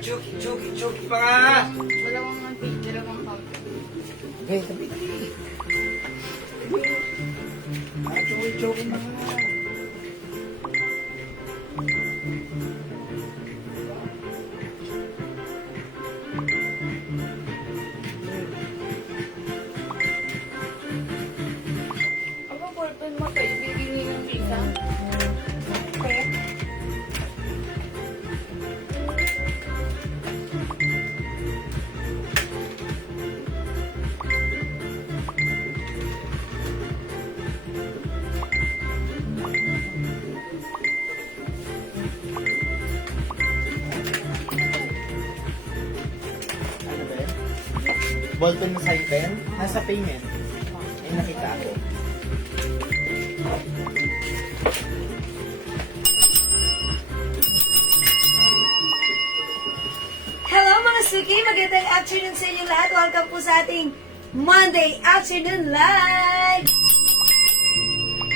Chuki pa nga. Dalawang mantik, dalawang cup. Okay, sabi. Chuki pa nga. Ako, purple mo pa, ibigay ng pizza. Okay. Ano ba yun? Bolton na side pen? Nasa payment. Ay, nakita ako. Hello mga Suki! Magandang afternoon sa inyo lahat. Welcome po sa ating Monday Afternoon Live!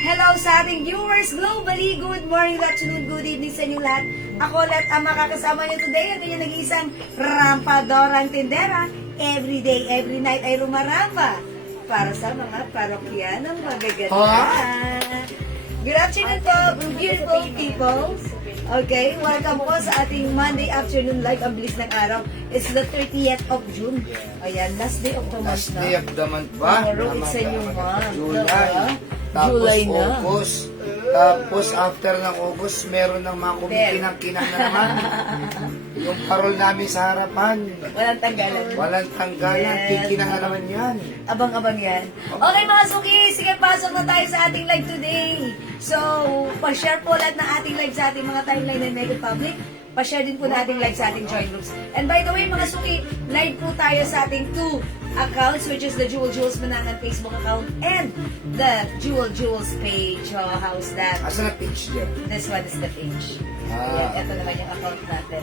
Hello sa ating viewers globally. Good morning, good afternoon, good evening sa inyo lahat. Ako ulit ang makakasama nyo today. Ang inyong nag-iisang rampadorang tindera. Every day, every night ay rumaramba para sa mga parokyanong magaganda. Good afternoon po, beautiful people. Okay, welcome po sa ating Monday afternoon live. Ang bilis ng araw. It's the 30th of June. Ayan, last day of the month Last na. day of the month ba? Tomorrow it's a new month. July. Diba? Tapos July na. August. Tapos after ng August, meron ng mga kumikinang-kinang na naman. Yung parol namin sa harapan. Walang tanggalan. Walang tanggalan. Yes. Kikinang na naman yan. Abang-abang yan. Okay mga Suki, sige pasok na tayo sa ating live today. So, pa-share po lahat ng ating live sa ating mga timeline ng Mega Public. Pa-share din po na ating live sa ating join groups. And by the way mga Suki, live po tayo sa ating 2 accounts, which is the Jewel Jules Manangan Facebook account and the Jewel Jules page. Oh, how's that? Asa na page dyan? This one is the page. Ah. Ayan, ito naman yung account natin.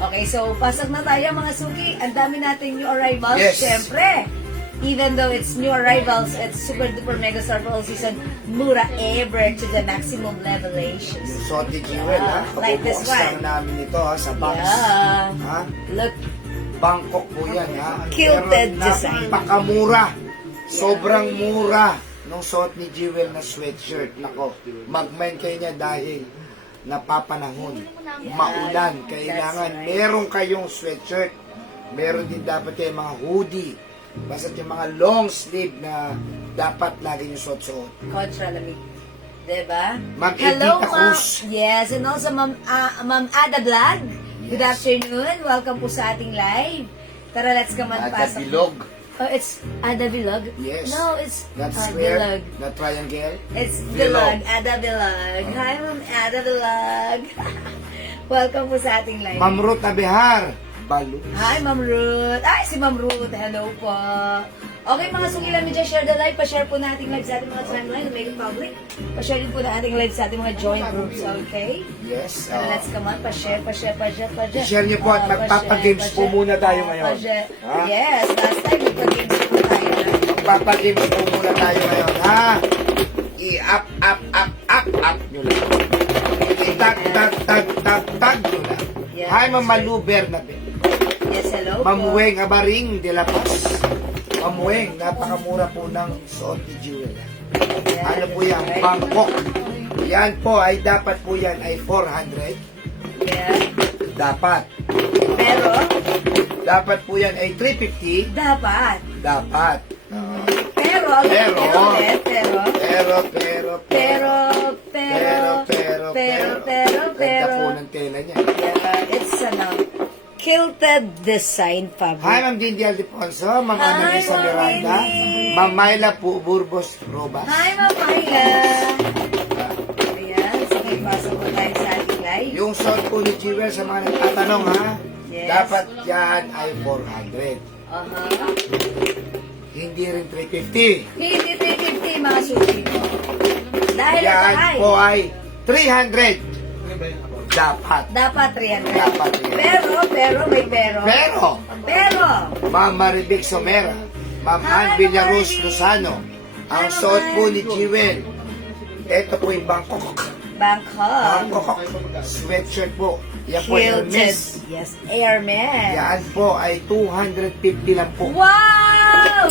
Okay, so pasok na tayo mga Suki. Ang dami nating new arrivals. Yes. Siyempre, even though it's new arrivals, it's super duper mega star for all season. Mura ever to the maximum levelations. Yung Sote Jewel, ha? Like this Pabubukas lang one. namin ito, ha? Sa box. Yeah. Ha? Look, Bangkok po yan, ha? Kilted Pero design. napakamura. Sobrang mura nung suot ni Jewel na sweatshirt. Nako, mag-mind kayo niya dahil napapanahon. Maulan. Kailangan That's right. meron kayong sweatshirt. Meron din dapat kayong mga hoodie. Basta yung mga long sleeve na dapat lagi nyo suot-suot. Contra Lamig. Diba? Ma'am Hello, Edita Ma'am. Cruz. Yes, and also Ma'am Ma'am Ada Vlog. Good Yes. afternoon. Welcome po sa ating live. Tara, let's come on Ada pasok. Bilog. Oh, it's Ada Vlog? Yes. No, it's That Vlog. square, na triangle. It's Vlog. Vlog. Ada Vlog. Hi, Ma'am Ada Vlog. Welcome po sa ating live. Ma'am Ruth Abehar. Balo. Hi, Ma'am Ruth. Ay, si Ma'am Ruth. Hello po. Okay, mga sukilan media, share the live. Pa-share po natin live sa ating mga timeline, the Mega Public. Pa-share din po natin live sa ating mga joint groups, okay? Yes. So, let's come on. Pa-share. I-share niyo po at magpapagames po pa-share. muna tayo ngayon. Pa-share. Ha? Yes, last time nagpa-games po tayo. Magpapagames po muna tayo ngayon, ha? I-up nyo lang. I-tag nyo lang. Yes. Hi, Ma'am Malu Bernabe. Yes, hello Ma'am po. Weng Abaring de la Paz. Ma'am Weng, napakamura po ng suot ni Jewel. Yes, Ano po yan? right. Bangkok. Yan po ay dapat po yan ay 400. Yeah. Dapat. Pero, Dapat po yan ay 350. dapat. Dapat. Pero, Pero, Ganda po ng tela niya. yeah, it's kilted design fabric. Hi, Ma'am Dindy Aldefonso, Ma'am Hi, Annalisa Ma'am Miranda, Dindy. Ma'am Myla Burbos Robas. Hi, Ma'am Myla. Ayan, sige, pasok po tayo sa ating live. Yung suot po ni Jewel sa mga nagtatanong, ha? Yes. Dapat yan ay 400. Hindi rin 350. Hindi 350 mga sushi ko. Dahil ito Yan ay, po ay 300. Dapat. dapat 300. Dapat 300. Pero, may pero. Pero, Ma'am Maribig Somera, Ma'am Ann Hi, Villaruz Maribig. Lozano, ang Hi, suot po ni Maribig. Jewel, ito po yung Bangkok. Bangkok. Bangkok. Sweatshirt po. Yan po, Hermes. Yes, Hermes. Yan po ay 250 lang po. Wow!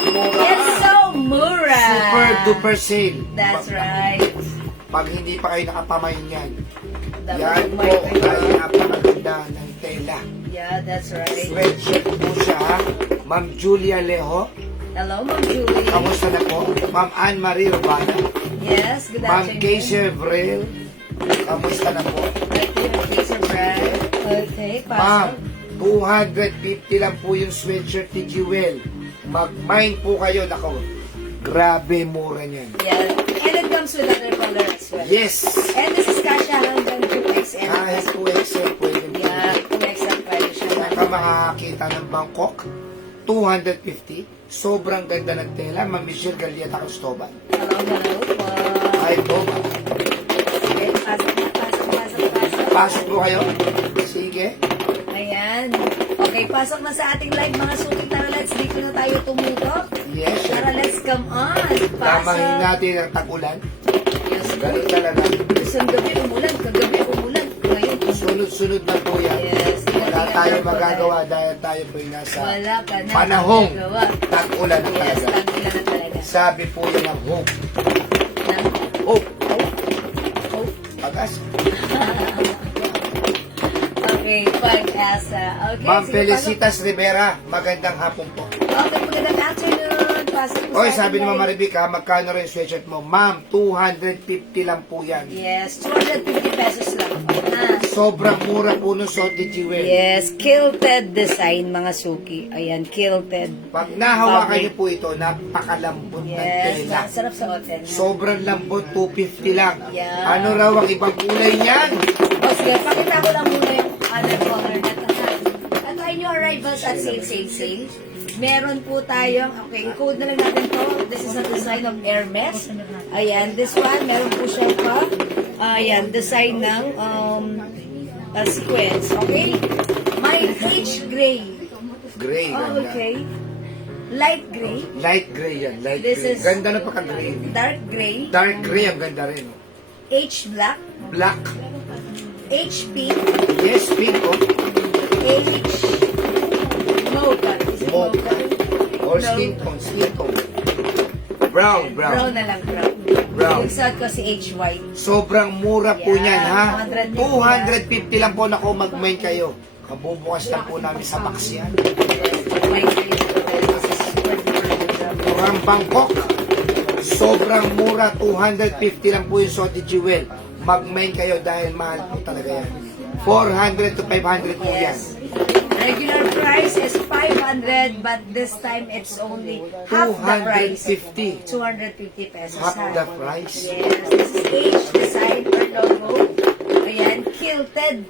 It's so mura. Super duper sale. That's right. Pag hindi pa kayo nakapamay niyan, Dapat yan po kumain kayo. ay napakaganda ng tela. Yeah, that's right. Sweatshirt po siya, ha? Ma'am Julia Leho. Hello, Ma'am Julie. Kamusta na po? Ma'am Anne-Marie Urbana. Yes, good Ma'am afternoon. Kay Chevrel. Kamusta na po? Okay, Sir Brad. Okay, Ma'am, pasok. 250 lang po yung sweatshirt ni Jewel. Mag-mine po kayo. Nako, grabe mura niyan. Yeah, and it comes with other color as well. Yes! And this is kasha hanggang 2XL. Kahit 2XL pwede po. Yeah, 2XL pwede siya. Ka makakakita ng Bangkok, 250. Sobrang ganda ng tela. Ma'am Michelle Galieta Cristobal. Hello, hello. Ay, po. Okay, pasok. Pasok po kayo. Sige. Ayan. Okay, pasok na sa ating live mga suki. Tara, let's dito na tayo tumutok. Yes, Tara, sir. let's come on. Tamahin Pasok. natin ang tag-ulan. Yes, Ganun talaga. isang gabi umulan, kagabi umulan. Ngayon, Sunod-sunod na po yan. yes. Wala tayong magagawa dahil tayo po'y nasa Wala ka na. panahong magagawa. tag-ulan na Yes, talaga. tagila na talaga. Sabi po yan ang hope. Nang, Hope. oh, Pag-asa. okay, pag-asa. Okay, Ma'am sige, Felicitas Rivera, magandang hapon po. pasok. Okay, magandang afternoon. Pasok po Oy, sa sabi ni ating Mama live. Rebecca, magkano rin yung sweatshirt mo? Ma'am, 250 lang po yan. Yes, 250 pesos lang. Sobrang mura po ng suot ni Jewel. Yes, kilted design mga suki. Ayan, kilted. Pag nahawakan Fabric. niyo po ito, napakalambot ng Yes, tela. sarap sa hotel. Sobrang lambot, 250 lang. Yeah. Ano raw ang ibang kulay niyan? O sige, pakita ko lang muna yung other color na ito. Ito ay new arrivals at sale. Meron po tayong, okay, code na lang natin to. This is a design of Hermes. Ayan, this one, meron po siya pa. Ayan, design ng sequence. Okay? May peach gray. Gray, Oh, ganda. okay. Light gray. Light gray yan, light This gray. is- Ganda na pagka-gray. Dark gray. Dark gray, ang ganda rin. Oh. H black. Black. H pink. Yes, pink, oh. H mocha. Is it Mocha. mocha? Or No. skin tone, skin tone. Brown, Brown brown. na lang, brown. Brown. Yung suot ko si H white. Sobrang mura po Yeah, niyan, ha? 250 250 lang po na kung mag-main kayo. Kabubukas lang po namin sa box yan. From Bangkok, sobrang mura, 250 lang po yung suot ni Jewel. Mag-main kayo dahil mahal po talaga yan. 400 to 500 po yan. Yes. Regular price is 500, but this time it's only half the price. 250. 250 pesos. Half ha? the price. Yes, this is H design or logo. Ayan, kilted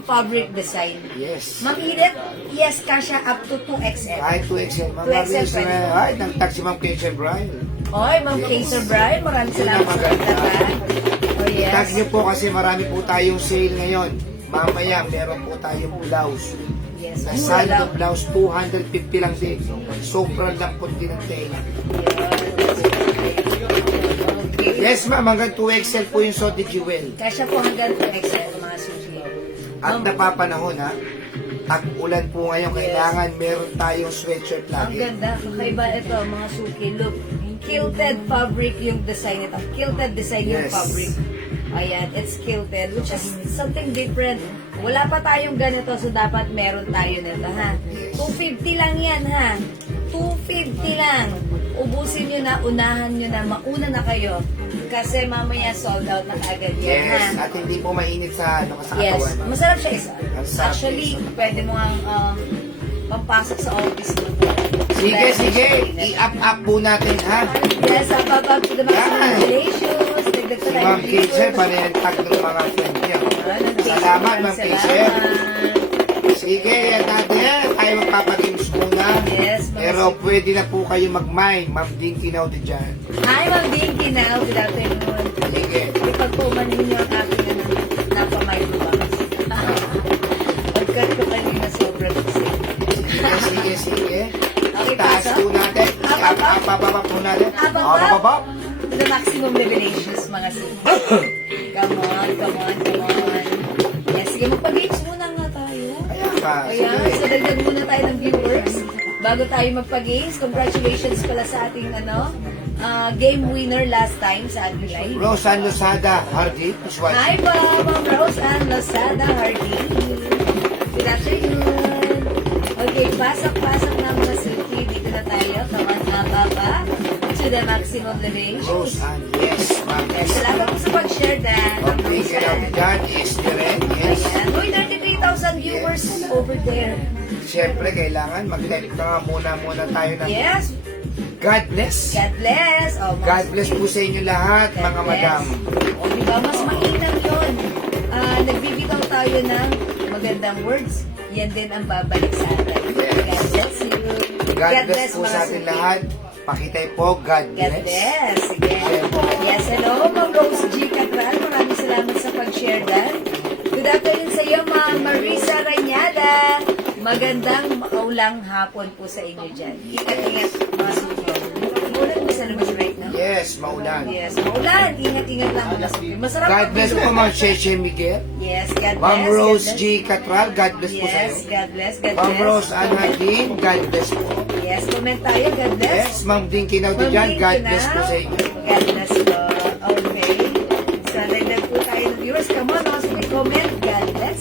fabric design. Yes. Ma'am Edith, yes, kasha up to 2XL. Kahit 2XL. 2XL Mga pwede. ay, nagtag si Ma'am Keisha Brian. Oy, Ma'am Kaiser Brian, maraming salamat sa maganda. pagtatan. Oh, yes. Tag niyo po kasi marami po tayong sale ngayon. Mamaya, meron po tayong blouse. Yes, Na mura sando lang. blouse, 250 lang din. Sobrang lampot din ng tela. Okay. Yes, ma'am. Hanggang 2XL po yung suot ni Jewel. Kasha po hanggang 2XL, mga sushi. At napapanahon, ha? Tag-ulan po ngayon. Kailangan meron tayong sweatshirt Ang lagi. ganda, kakaiba ito, mga suki. Look, kilted fabric yung design ito. Kilted design yung Yes. fabric. Ayan, it's kilted, which is something different. Wala pa tayong ganito, so dapat meron tayo nito, ha? 250 lang yan, ha? 250 lang. Ubusin nyo na, unahan nyo na, mauna na kayo. Kasi mamaya sold out na kaagad yan, Yes. ha? At hindi po mainit sa, sa Yes, katawan. masarap siya isa. Ang sarap Actually, isa. pwede mo ang pampasok sa office mo. Sige, sige. I-up po natin, ha? Yes, up to the maximum Yan. regulations. Dagdag Si pa tayo Ma'am ng Keisha, viewers. panayantag ng mga friend niya. Salamat, Salamat, Ma'am Keisha. salamat. Sige, yan natin. Tayo magpapagames muna. Yes, mga Pero pwede na po kayo mag-mine. Ma'am Dinky na din dyan. Hi, Ma'am Dinky now. Good afternoon. Sige. Ipagpuman ninyo ang aking napamay box. Pagkat ko kanina sobrang kasi. Sige, sige. Okay, Taas pasok. po natin. Up, up, up. Ababa po natin. Up, up, up. Ababa. The maximum revelations, mga mga suki. Come on, come on, come on. Yes, sige, magpag-games muna nga tayo. Ayan, so dagdag muna tayo ng viewers. Bago tayo magpag-games, congratulations pala sa ating game winner last time sa ating live. Rosan Lozada Hardy is Hi watching. po, Ma'am Rose and Lozada Hardy. Good afternoon. Okay, pasok-pasok na mga suki. Dito na tayo. Come on, baba. To the maximum leverage. Rosan, yes, ma'am. Yes, salamat po sa pag-share dan. Ang bigay ng dyan is direct, yes. Ayan. Uy, 33,000 viewers over there. Siyempre, kailangan mag-type na muna tayo ng Yes. God bless. God bless. Oh, mga God bless suki. po sa inyo lahat, God mga bless. madam. O, diba? Mas mainam yun. Nagbibitaw tayo ng magandang words. Yan din ang babalik sa atin. Yes. God bless you. God bless po mga sa atin suki. lahat. Pakitay po, God God bless. bless. Sige. Yes, hello, Ma'am Rose G. Catral. Maraming salamat sa pag-share dan. Good afternoon sa iyo, Ma'am Marisa Ranyada. Magandang maulang hapon po sa inyo dyan. Ingat-ingat, mga suki. Maulan mo sa labas right now? Yes, maulan. Yes, maulan. Ingat-ingat lang mga suki. Masarap God bless po, mag-ulan. Ma'am Cheche Miguel. Yes, God bless. Ma'am Rose God G. Catral, God bless po sa bless. Yes, inyo. God bless. God Ma'am bless. Rose Ann Hardin, God bless po. Yes, comment tayo. God bless. Yes, Ma'am Dinky Naudigan, Ma'am God Dinky bless po now. sa inyo. God bless po. Okay. So, dagdag po tayo ng viewers. Come on, also may comment. God bless.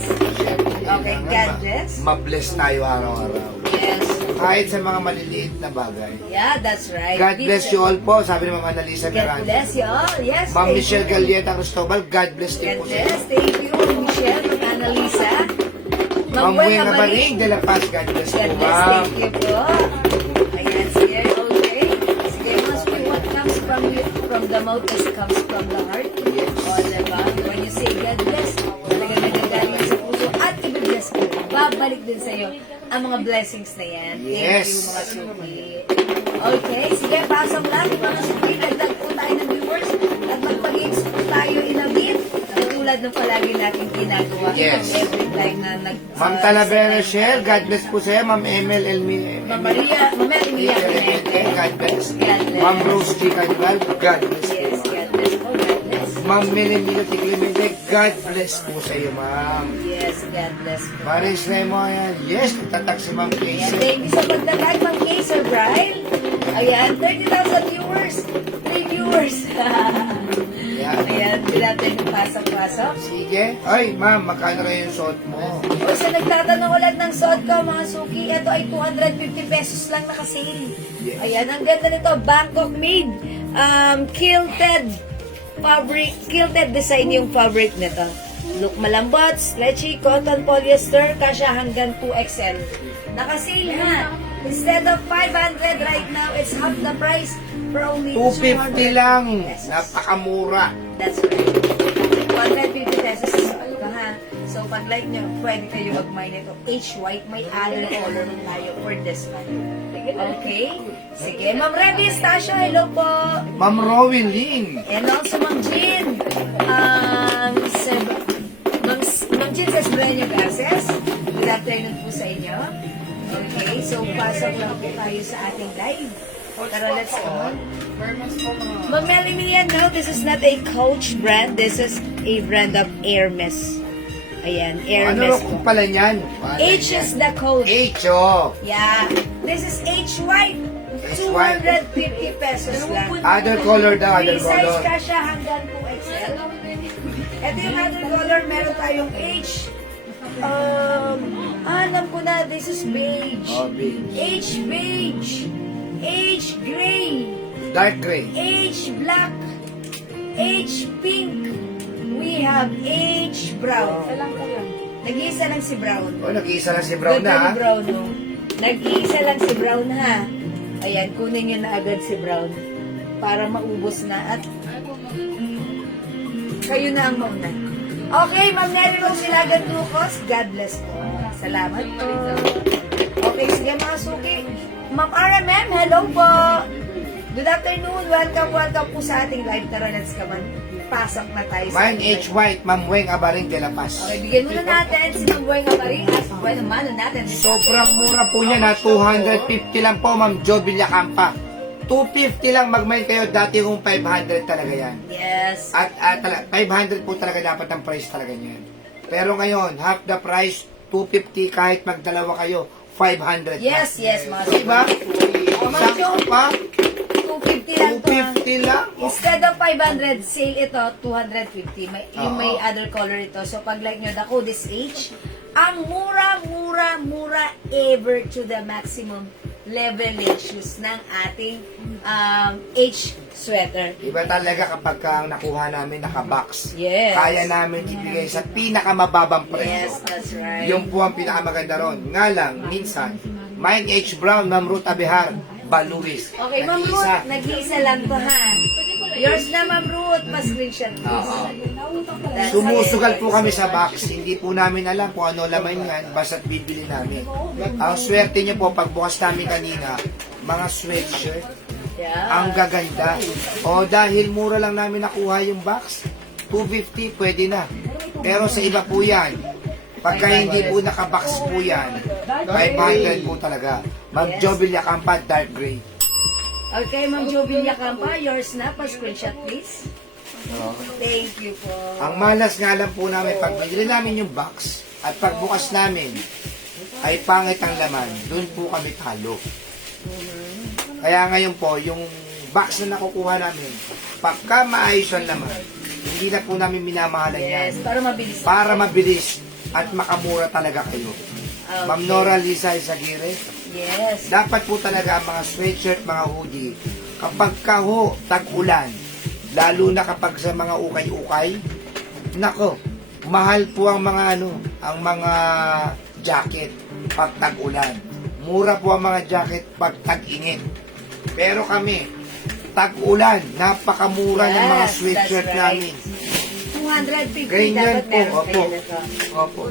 Okay, God bless. Ma-bless tayo araw-araw. Yes. Kahit sa mga maliliit na bagay. Yeah, that's right. God bless you all po, sabi ni Ma'am Annalisa God Miranda. bless you all. Yes. Ma'am thank Michelle you. Galieta Cristobal, God bless din God po sa inyo. bless. Thank you, Michelle, Ma'am Annalisa. Ma'am Gwen Buena Abaling. Baring de la Paz, God bless po, God bless. ma'am. Thank you po. Ayan, sige. Okay. Sige, must be what comes from the mouth is comes from the heart. Yes. O, diba? When you say God bless, talagang nagagaling sa puso at i-bless ko. Babalik din sa'yo ang mga blessings na yan. Yes. Thank you, mga suki. Okay, sige, pasok lang mga suki. Dagdag po tayo ng viewers at magpag-games po tayo in a bit. Tulad ng palagi natin ginagawa. Yes. Every time na Ma'am Talavera Shell, God bless po sa iyo. Ma'am Emel Elmi. Ma'am Maria, Ma'am Emilia Pinete. God bless. God bless. Ma'am Rose G. Candal, God bless. Yes, God bless po, God bless. Ma'am Menemilo Tiglimende, God bless po sa iyo, ma'am. Yes, God bless po. Maris Remo, ayan. Yes, nagtatak si Ma'am Ayan, Casey. thank you sa pagdagdag, Ma'am Kaser Bride. Ayan, 30,000 viewers. 3 viewers. Ayan. Ayan, natin pasok-pasok. Sige. Ay, ma'am, makano rin yung suot mo? O sa nagtatanong ulit ng suot ko, mga suki, ito ay 250 pesos lang nakasale. Yes. Ayan, ang ganda nito, Bangkok made. Quilted fabric, quilted design yung fabric nito. Look malambot, stretchy, cotton polyester, kasya hanggang 2XL. Nakasale ha. Instead of 500 right now, it's half the price for only 250 lang. pesos. Napakamura. That's right. 250 pesos is all ka ha. So, pag like nyo, pwede kayo mag-mine ito. H-white, may other color tayo for this one. Okay? Sige, Ma'am Remy Estacio, hello po. Ma'am Rowin Ling. And also, Ma'am Jean. Ma'am Jean Cesbreño Garces. Good afternoon po sa inyo. Okay, so pasok lang po tayo sa ating live. Tara, let's go. Ma'am Melly Milian, no, this is not a Coach brand. This is a brand of Hermes. Ayan, Ano Hermes ro po. kung pala niyan? H is the code. H, oh. Yeah. This is H white. H white. 250 pesos lang. Other color daw, other Free size color. ka siya hanggang 2XL. Ito yung other color. Meron tayong H. Alam ko na. This is beige. Oh, big. H beige. H gray. Dark gray. H black. H pink. We have H brown. Nag-iisa lang si brown. Oh, nag-iisa lang si Brown Good na, ha? yung brown, no? Nag-iisa lang si brown, ha? Ayan, kunin nyo na agad si brown para maubos na at kayo na ang mauna. Okay, Ma'am Nelly Rose Ilagan Lucas, God bless po. Salamat po. Okay, sige mga suki. Ma'am RMM, hello po. Good afternoon, welcome po sa ating live. Tara, let's come on. Pasok na tayo sa Mine ating H live. White, Ma'am Weng Abaring de la Paz. Okay, bigyan muna natin si Ma'am Bueng Amaring at bueno, mano natin. Sobrang mura po niya na 250 lang po, Ma'am Jo Villacampa. 250 lang mag-mine kayo, dati yung 500 talaga yan. Yes. At 500 po talaga dapat ang price talaga niyan. Pero ngayon, half the price, 250 kahit magdalawa kayo, 500 Yes, na. yes, mga suki. Diba? Ma'am Jo, Sakto pa, 250 lang to. 250 lang. Instead of 500, sale ito, 250. Yung may Oo. other color ito. So, pag like nyo, the code is H. Ang mura ever to the maximum level and shoes ng ating H sweater. Iba talaga kapag nakuha namin naka-box. Yes. Kaya namin ibigay sa pinakamababang presyo. Yes, that's right. Yung po ang pinakamaganda ron. Nga lang, minsan, Mine H. Brown, Ma'am Ruth Abihar, Baluis. Okay, Ma'am Nag-iisa. Ruth, nag-iisa lang to ha. Yours na, Ma'am Ruth. Pa-screenshot please. That's Sumusugal it. po kami sa box. Hindi po namin alam kung ano laman yan, basta't bibili namin. Ang swerte niyo po, pagbukas namin kanina, mga sweatshirt, Yeah. ang gaganda. O dahil mura lang namin nakuha yung box, 250 pwede na. Pero sa iba po yan, pagka hindi po nakabox po yan, 500 po talaga. Ma'am Yes. Jobil Yakampa, dark gray. Okay, Ma'am Jovi Campa, yours na. Pa-screenshot please. Thank you po. Ang malas nga lang po namin, pag binili namin yung box, at pagbukas namin, ay pangit ang laman, doon po kami talo. Kaya ngayon po, yung box na nakukuha namin, pagka maayos ang laman, hindi na po namin minamahalan yan. Yes, para mabilis. Para mabilis at makamura talaga kayo. Okay. Ma'am Nora Lisa Isagire, Yes. dapat po talaga ang mga sweatshirt, mga hoodie, kapag kaho, tag-ulan, lalo na kapag sa mga ukay-ukay, nako, mahal po ang mga ang mga jacket pag tag-ulan. Mura po ang mga jacket pag tag-init. Pero kami, tag-ulan, napakamura ng mga Yes, sweatshirt that's right. namin. 250 Ganyan dapat po, meron opo. kayo nito. Opo.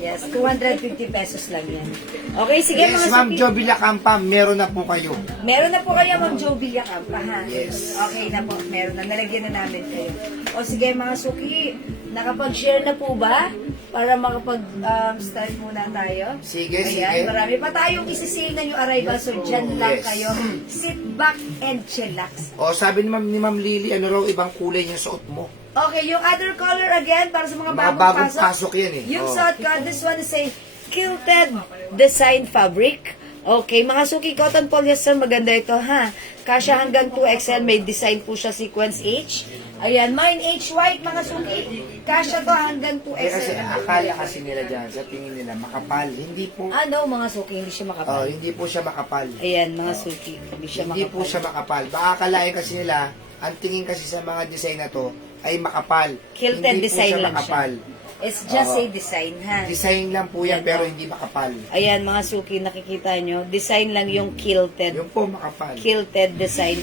Yes, 250 pesos lang yan. Okay, sige Yes, mga Ma'am suki. Jo Villacampa, meron na po kayo. Meron na po kayo, Ma'am Jo Villacampa, ha? Yes. Okay na po, meron na. Nalagyan na namin kayo. O sige mga suki, nakapag-share na po ba? Para makapag-start muna tayo. Sige, Ayan, sige. marami pa tayong isisale na yung arrival. So, dyan lang Yes. kayo. Sit back and chillax. O, sabi ni Ma'am Lily, ano raw ibang kulay yung suot mo? Okay, yung other color again, para sa mga Mga bagong, bagong pasok yan eh. Yung Oh. suot ko, this one is a quilted design fabric. Okay, mga suki cotton polyester, maganda ito ha. Kasya hanggang 2XL, may design po siya sequence H. Ayan, mine H white, mga suki. Kasya to hanggang Eh, kasi 2XL. akala kasi nila dyan, sa tingin nila, makapal. Hindi po. Ano, mga suki, hindi siya Oh, makapal. hindi po siya makapal. Ayan, mga suki, hindi siya Hindi makapal. po siya makapal. Baka akalain kasi nila, ang tingin kasi sa mga design na to, ay makapal. Kilted Hindi design po siya lang makapal. It's just Oo. a design, ha? Design lang po yan, Yan pero po. hindi makapal. Ayan, mga suki, nakikita nyo, design lang yung quilted. Yung po makapal. Kilted design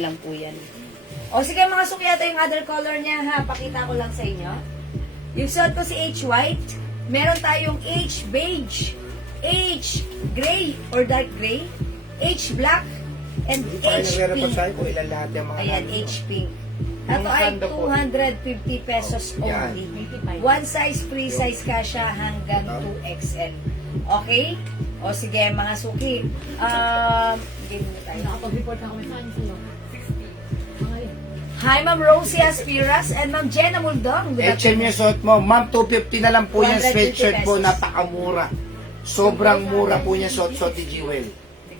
lang po yan. O sige mga suki, ito yung other color niya ha, pakita ko lang sa inyo. Yung suot ko si H white, meron tayong H beige, H gray or dark gray, H black, and Parang H meron pa pink. tayo kung ilan lahat yung mga Ayan, namin. H pink. Ito ay Yung sando po. 250 pesos Yan. only. One size, free size ka siya hanggang 2XL. Okay? O sige, mga suki. Game na tayo. Nakapag-report ako may saan sa'yo. 60. Hi, Ma'am Rosie Aspiras and Ma'am Jenna Muldong. Good HM yung suot mo. Ma'am, 250 na lang po yung 250 sweatshirt po. pesos. Napakamura. Sobrang mura po yung suot-suot ni Jewel.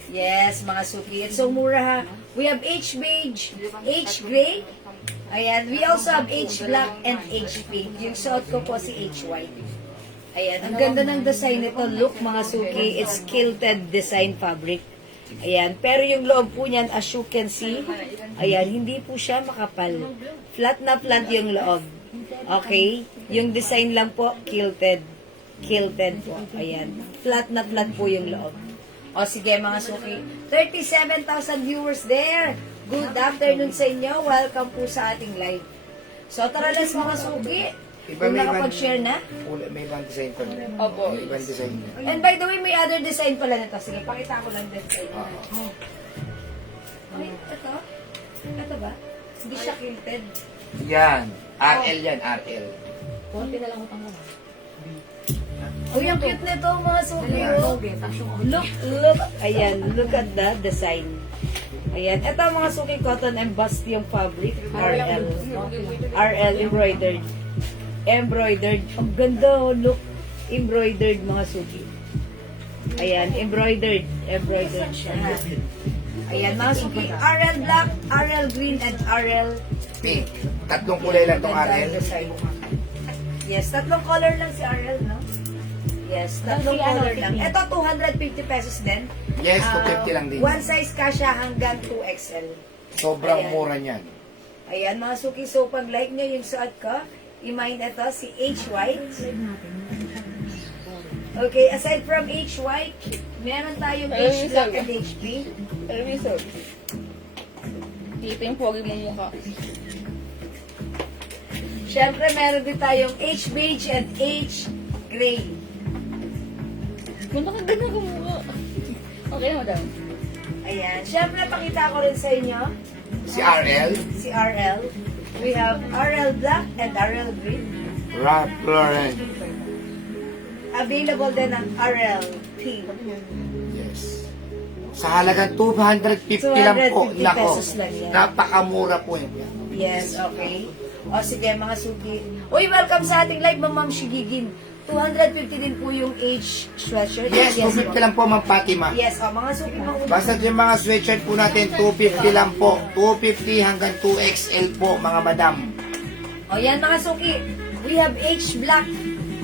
Yes, mga suki. It's so mura ha. We have H beige, H gray. Ayan. We also have H black and H pink. Yung suot ko po si H white. Ayan. Ang ganda ng design nito. Look, mga suki. It's quilted design fabric. Ayan. Pero yung loob po niyan, as you can see, ayan, hindi po siya makapal. Flat na flat yung loob. Okay? Yung design lang po, quilted. Quilted po. Ayan. Flat na flat po yung loob. O sige mga suki, 37,000 viewers there. Good afternoon sa inyo. Welcome po sa ating live. So tara let's mga suki. Kung nakapag-share na. May ibang design pa. Opo. May ibang design na. And by the way, may other design pala nito. Sige, pakita ko lang din sa inyo. Ay, ito? Ito ba? Hindi siya quilted. Yan. RL yan, RL. Konti na lang utang mo. O Uy, ang cute nito mga suki. Oh. Look. Ayan, look at the design. Ayan, ito mga suki cotton embossed yung fabric. RL embroidered. Embroidered. Ang ganda, oh, look. Embroidered mga suki. Ayan, embroidered. Embroidered siya. Ayan, mga suki. RL black, RL green, and RL Pink. Tatlong kulay lang itong ganda RL. ang design. Yes, tatlong color lang si RL, no? Yes, tatlong color lang. Ito, 250 pesos din. Yes, 250 lang din. One size kasha hanggang 2XL. Sobrang Ayan. mura niyan. Ayan, mga suki. So, pag like nyo yung suot ko, i-mind ito si H. White. Okay, aside from H. White, meron tayong H. Black and H. Pink. Alam mo yung sir? Dito yung pogi mong mukha. Siyempre, meron din tayong H. Beige and H. Gray. Punta ka ganun ka mukha. Okay na, madam. Ayan. Siyempre, pakita ko rin sa inyo Si RL, si RL. We have RL Black and RL Green. Ralph Lauren. Available din ang RL Pink. Yes. Sa halagang 250 lang po. 250 Nako, pesos lang yan. napakamura po yun. Yes, okay. O sige, mga suki. Uy, welcome sa ating live, Ma'am Shigigin. 250 din po yung H sweatshirt. Yes, 250 po. lang po, Ma'am Fatima. Yes, o mga suki, mga Basta yung mga sweatshirt po natin, 250 lang po. 250 hanggang 2XL po, mga madam. O yan, mga suki. We have H Black.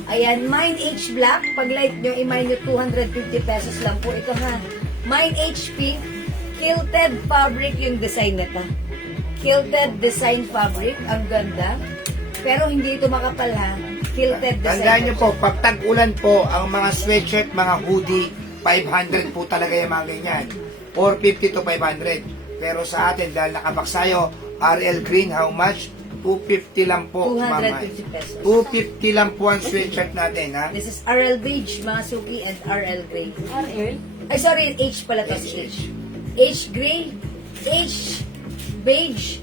Ayan, mine H Black. Pag light nyo, i-mine nyo 250 pesos lang po. Ito ha. Mine H Pink. Quilted fabric yung design nito. Quilted design fabric. Ang ganda. Pero hindi ito makapal ha. Quilted design. Tandaan nyo po, pag tag-ulan po, ang mga sweatshirt, mga hoodie, 500 po talaga yung mga ganyan. 450 to 500. Pero sa atin, dahil nakapaksayo, RL Green, how much? 250 lang po, mamay. 250 pesos. 250 lang po ang sweatshirt natin, ha? This is RL Beige, mga suki, and RL Gray. RL? Ay, sorry, H pala to. Si H. H Gray, H Beige,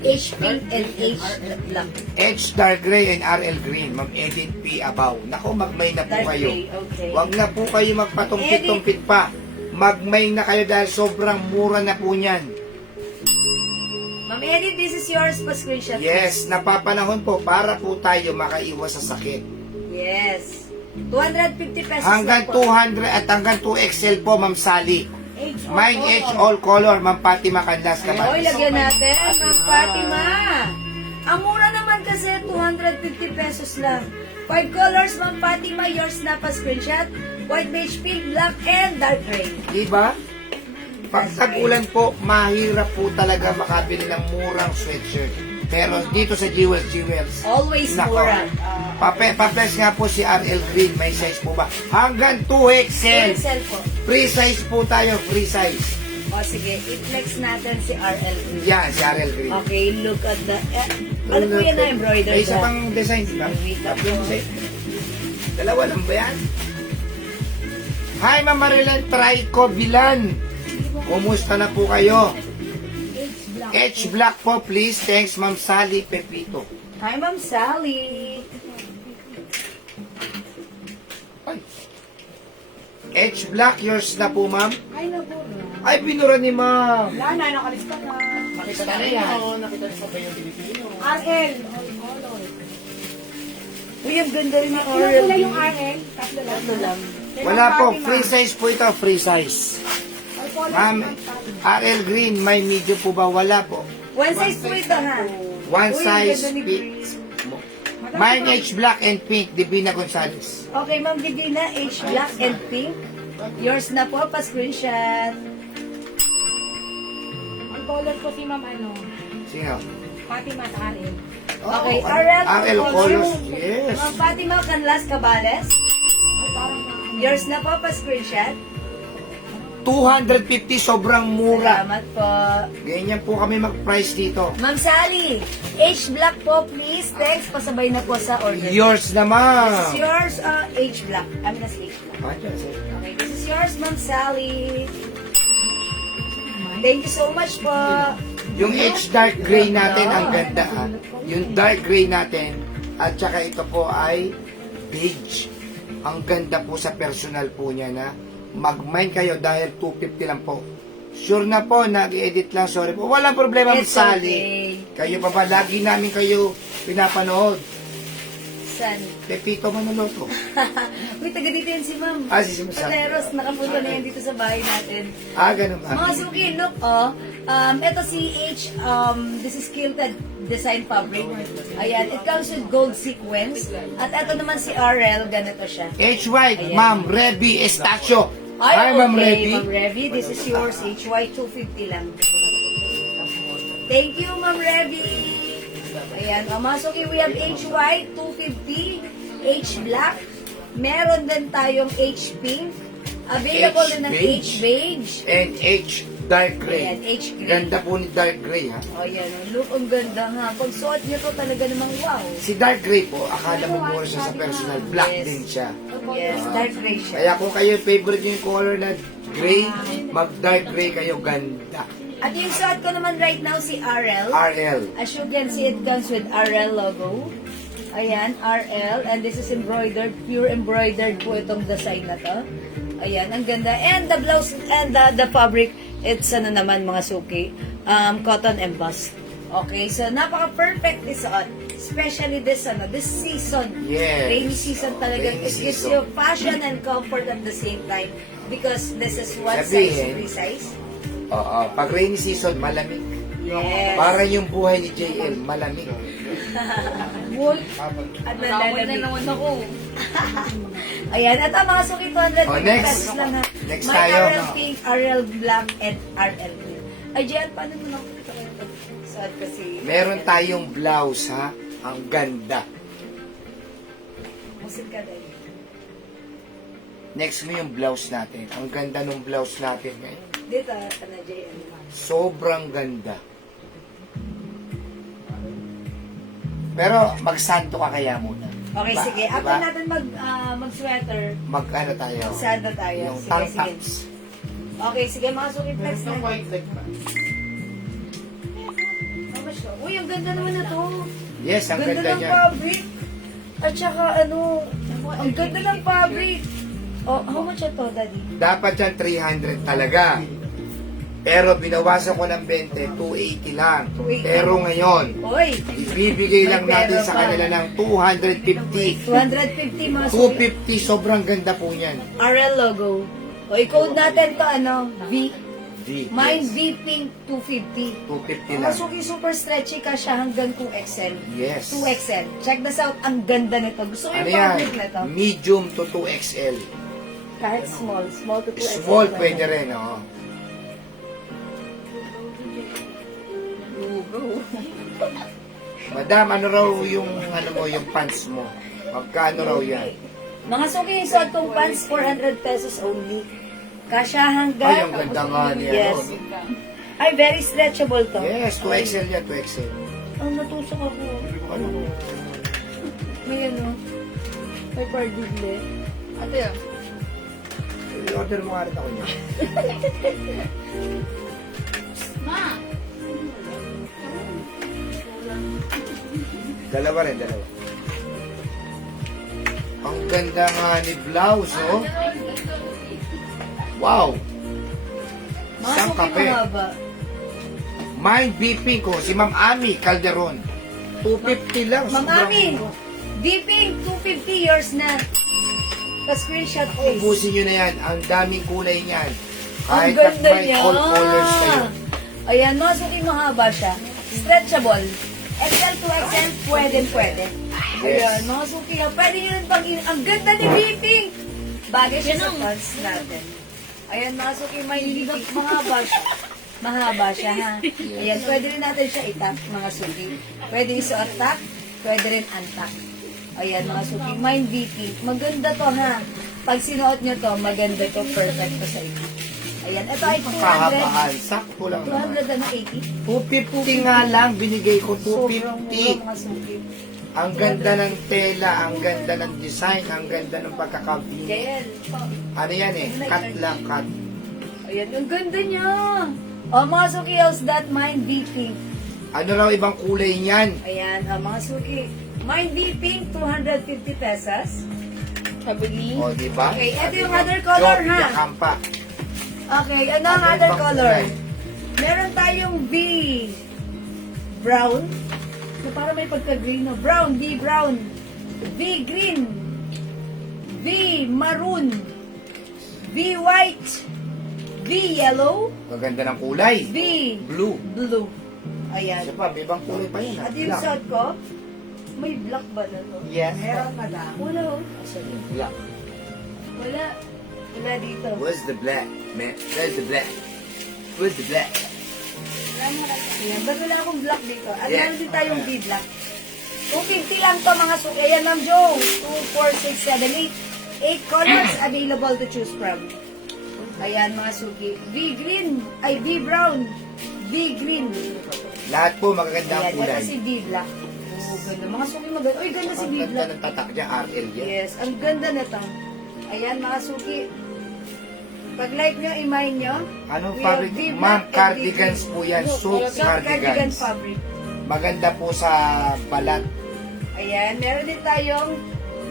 H Pink, and H Black. H dark gray and RL green, Ma'am Edith P. Abaw. Naku, magmay na po Dark kayo. gray, okay. Huwag na po kayo magpatumpit-tumpit pa. Magmay na kayo dahil sobrang mura na po niyan. Ma'am Edith, this is yours pa screenshot. Yes, napapanahon po para po tayo makaiwas sa sakit. Yes. 250 pesos Hanggang lang po. 200 at hanggang 2XL po, Ma'am Sally. Mine H all color, Ma'am Fatima Canlas Oy, naman. lagyan natin, Ma'am Fatima. Ang mura naman kasi 250 pesos lang. 5 colors, Ma'am Fatima, yours na pa screenshot. White, beige, pink, black, and dark gray. Diba? Pag tag-ulan po, mahirap po talaga makabili ng murang sweatshirt. Pero dito sa Jewels, Always nako, mura. papes nga po si RL Green, may size po ba? Hanggang 2XL. XL po. Free size po tayo, free size. O sige, i-flex natin si RL Green. Yan, si RL Green. Okay, look at the... ano po yan na embroidered? May isa pang design, di ba? Wait lang. Tatlong design. Dalawa lang ba yan? Hi, Ma'am Marilan Trico Bilan. Kumusta na po kayo? H Black po, please. Thanks, Ma'am Sally Pepito. Hi, Ma'am Sally. Ay. H Black, yours na po, Ma'am. Ay, naku. Ay, binura ni Ma'am. Wala na, nakalista na. Nakita na yan. RL. Uy, ang ganda rin ng Ilan RL. pula yung RL? Tatlo lang. Ito lang. Wala po, free size po ito, free size. Ma'am, RL Green, may medium po ba? Wala po. One size po ito, ha? One Uy, size ganda ni fit. Mine H Black and Pink, Divina Gonzalez. Okay, Ma'am Divina, H black and pink. Yours na po, pa-screenshot. Ang color ko si Ma'am Sino? Fatima sa RL. Okay, Oh, RL RL Colors, yes. Ma'am Fatima Canlas Cabales. Ay, parang Yours na po, pa-screenshot. 250, sobrang mura. Salamat po. Ganyan po kami mag-price dito. Ma'am Sally, H black po, please. Thanks, pasabay na po sa order. Yours naman. This is yours, H black. I'm not H black. Ah, dyan, sir. Okay, this is yours, Ma'am Sally. Thank you so much po. Yung H dark gray natin, ang ganda ha. Yung dark gray natin, at saka ito po ay beige. Ang ganda po sa personal po niya na mag-mine kayo dahil 250 lang po. Sure na po, nag-edit lang, sorry po. Walang problema, It's Sally. okay. Kayo pa ba? Lagi namin kayo pinapanood. San? Pepito Manaloto. Uy, taga dito yan si ma'am. Si Simusa. Pateros, nakapunta na yan dito sa bahay natin. Ganun ba? Mga suki, look, ito si H, this is Quilted Design Fabric. Ayan, it comes with gold sequence. At ito naman si RL, ganito siya. HY, Ayan. Ma'am Reby Estacio. Hi, Ay, Ma'am okay, Reby. Ma'am Revy, this is yours, HY 250 lang. Thank you, Ma'am Revy. Ayan, mga suki, we have HY 250, H Black. Meron din tayong H Pink. Available din ng H Beige. And H Dark Gray. Ayan, H Gray. Ganda po ni Dark Gray, ha? O yan, look, ang ganda nga. Pag suot niyo to talaga namang wow. Si Dark Gray po, akala mo mura siya sa personal. Black Yes. din siya. Yes, dark gray siya. Kaya kung kayo favorite yung color na gray, mag-dark gray kayo, ganda. At yung suot ko naman right now si RL. RL. As you can see, it comes with RL logo. Ayan, RL. And this is embroidered, pure embroidered po itong design na to. Ayan, ang ganda. And the blouse and the fabric, it's ano naman mga suki, cotton embossed. Okay, so napaka-perfect isuot. Especially this season. Yes. Rainy season talaga. Rainy It gives season. you fashion and comfort at the same time. Because this is one Sabihin, size, free size. Oo, pag rainy season, malamig. Yes. Para yung buhay ni JL, malamig. Wall. At Nalalamig na nalalamig. naman ako. Ayan, at ang mga suki 200 next. pesos lang ha. Next May tayo. RL Pink, RL Black, and RL Blue. Ay, Jen, paano mo nakikita kayo pag-suot kasi? Meron tayong blouse, ha? Ang ganda. Musik ka dahil. Next mo yung blouse natin. Ang ganda ng blouse natin ngayon. Dito, ka na, Jen. Sobrang ganda. Pero magsanto ka kaya muna. Okay, Ba- sige. diba? After natin mag-sweater, Mag-ano tayo? magsada tayo. Yung Sige, tank sige. tops. Okay, sige, mga suki flex na. Uy, ang ganda naman na to. Yes, ang Ganda ganda ng niya. fabric. At saka ang ganda ng fabric. Oh, how much ito, Daddy? Dapat yan 300 talaga. Pero binawasan ko ng 20, 280 lang. 280. Pero ngayon, Uy, ibibigay lang May natin pera sa pa. kanila ng 250. 250 mga suki. 250, sobrang ganda po niyan. RL logo. O, i-code natin to, V. D. Mine Yes. V Pink 250. 250 Mga lang. suki, super stretchy ka siya hanggang 2XL. Yes. 2XL. Check this out. Ang ganda nito. Gusto ko Ano yung yan? fabric na to. Medium to 2XL. Kahit small. Small to 2XL. Small pwede rin, oh. Madam, ano raw yung yung pants mo? Magkano raw yan? Mga suki, yung suot kong pants, 400 pesos only. Kasya hanggang... Ay, ang ganda nga niya. Yes. Ay, very stretchable to. Yes, 2XL yan, 2XL. Ang natusok ako. Ano? May ano. May pardible. Ate, I-order mo nga rin ako niya. ma! Dalawa rin, dalawa. Ang ganda nga ni blouse, oh. Wow! Mga Isang suki kape. mahaba. Mind beeping ko, si Ma'am Ami Calderon. 250 lang. Ma'am sobrang Ami, mura. Dipping, 250 years na. Pa-screenshot please. Ubusin nyo na yan. Ang daming kulay niyan. Ang Kahit at ganda may niya. all colors kayo. Ayan, mga suki mahaba siya. Stretchable. XL to XL, pwede. Ayan, mga suki ha. Pwede nyo rin pag ang ganda ni Dipping. Bagay siya sa pants natin. Ayan, mga suki, may Dipping. Mahaba siya. Mahaba siya, ha? Ayan, pwede rin natin siya itak, mga suki. Pwede isuot tak, pwede rin antak. Ayan, mga suki, mine VP. Maganda to, ha? Pag sinuot nyo to, maganda to, perfect to sa inyo. Ayan, ito ay 200. Kahabaan. Sakto lang naman. 280. 250 nga lang. Binigay ko Sobrang mura, 250. mga suki. Ang ganda ng tela, ang ganda ng design, ang ganda ng pagkakabini. Gael. Ano yan eh? Cut lang, cut. Ayan, ang ganda niya. O, mga suki, how's that mine VP? Ano raw ibang kulay niyan? Ayan, mga suki. Mine V Pink, 250 pesos. Chabuli. O, di ba? Okay, ito yung other color, Joe ha? Villakampa. Okay, ano ang Ano other bang color? kulay? Meron tayong B brown. Na parang may pagka-green, no? Brown, B brown. V green. V maroon. V white. V yellow. Maganda ng kulay. V Blue. blue. Isa Ayan. pa, may ibang kulay pa yan. At yung Black. suot ko, may black ba na to? Yes. Meron pa na. Wala, oh. Asan yung black? Wala. Wala dito. Where's the black, man? Where's the black? Where's the black? Ayan, ba't wala akong black dito? At Yeah. meron din tayong B-black. 250 lang to mga suki. Ayan, Ma'am Jo. 2, 4, 6, 7, 8. 8 colors available to choose from. Ayan, mga suki. B green. Ay, B brown. B green. Lahat po magaganda ang Ayan, kulay. ito si B-black. Oh, ganda. Mga suki maganda. Uy, ganda si Ang ganda B-black. ng tatak niya, RL yan. Yes, ang ganda na to. Ayan, mga suki. Pag like nyo, i-mine nyo. Anong We have fabric? V-black Ma'am, and cardigans V-green. po yan. Suit Cardigan cardigans. fabric. Maganda po sa balat. Ayan, meron din tayong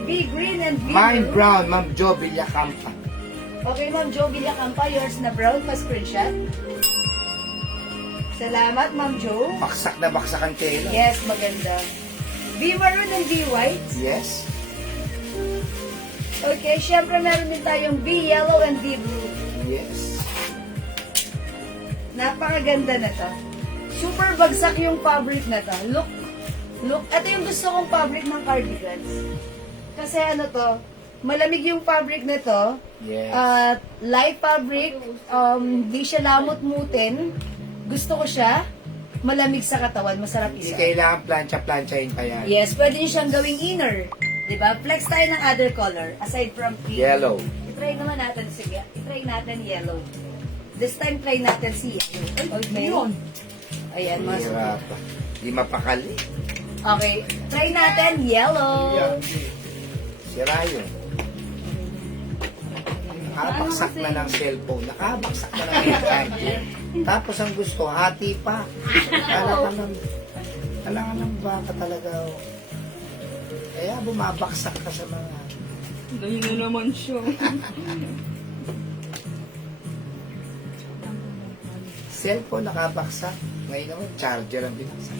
B green and B Mine blue. brown, Ma'am Jo Villakampa. Okay, Ma'am Jo Villacampa, yours na brown, pa-screenshot. Salamat, Ma'am Jo. Baksak na baksak ang tela. Yes, maganda. B maroon and B white. Yes. Okay, syempre meron din tayong B yellow and B blue. Yes. Napakaganda na to. Super bagsak yung fabric na to. Look, look. Ito yung gusto kong fabric ng cardigans. Kasi ano to, malamig yung fabric na to. Yes. Light fabric, di siya lamot-mutin. Gusto ko siya. Malamig sa katawan, masarap Hindi isa. kailangan plancha-planchahin pa yan. Yes, pwede niyo siyang gawing inner. Diba? Flex tayo ng other color. Aside from pink. Yellow. I-try naman natin, sige. I-try natin yellow. This time, try natin si yellow. Okay. Ayan, mga suki. Hirap. Di mapakali. Okay. Try natin yellow. Sira yun. Nakabaksak na ng cellphone. Nakabaksak na ng airtime. Tapos ang gusto, hati pa. Kailangan ng baka talaga. Oh. Kaya bumabaksak ka sa mga... Ganyan na naman siya. Cellphone nakabaksak. Ngayon naman, charger ang binaksak.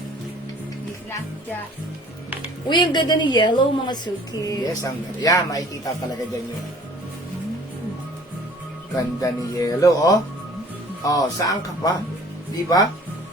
Uy, ang ganda ni yellow, mga suki. Yes, ang ganda. Yeah, makikita talaga dyan yun. Ganda ni Yellow, oh. Oh, saan ka pa? Di ba?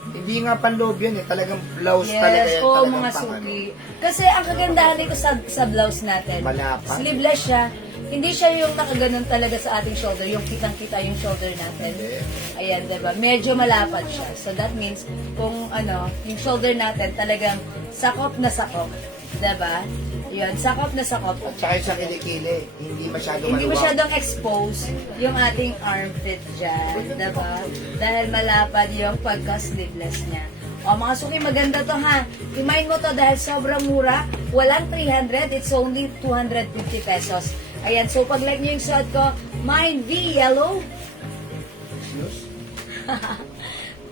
Hindi nga panloob yan eh. Talagang blouse talaga Yes, yan. oo, Talagang mga pang suki. Kasi ang kagandahan nito sa blouse natin, Malapad. sleeveless siya. Hindi siya yung nakaganon talaga sa ating shoulder, yung kitang-kita yung shoulder natin. Yes. Ayan, diba? Medyo malapad siya. So that means, kung ano, yung shoulder natin talagang sakop na sakop. Diba? Yun, sakop na sakop. At saka yung sa kilikili, hindi masyadong Hindi maluwag. masyadong expose yung ating armpit dyan. Diba? Dahil malapad yung pagka-sleeveless niya. O mga suki, maganda to ha. I-mind mo to dahil sobrang mura. Walang 300, it's only 250 pesos. Ayan, so pag like nyo yung suot ko, mine V yellow. Excuse?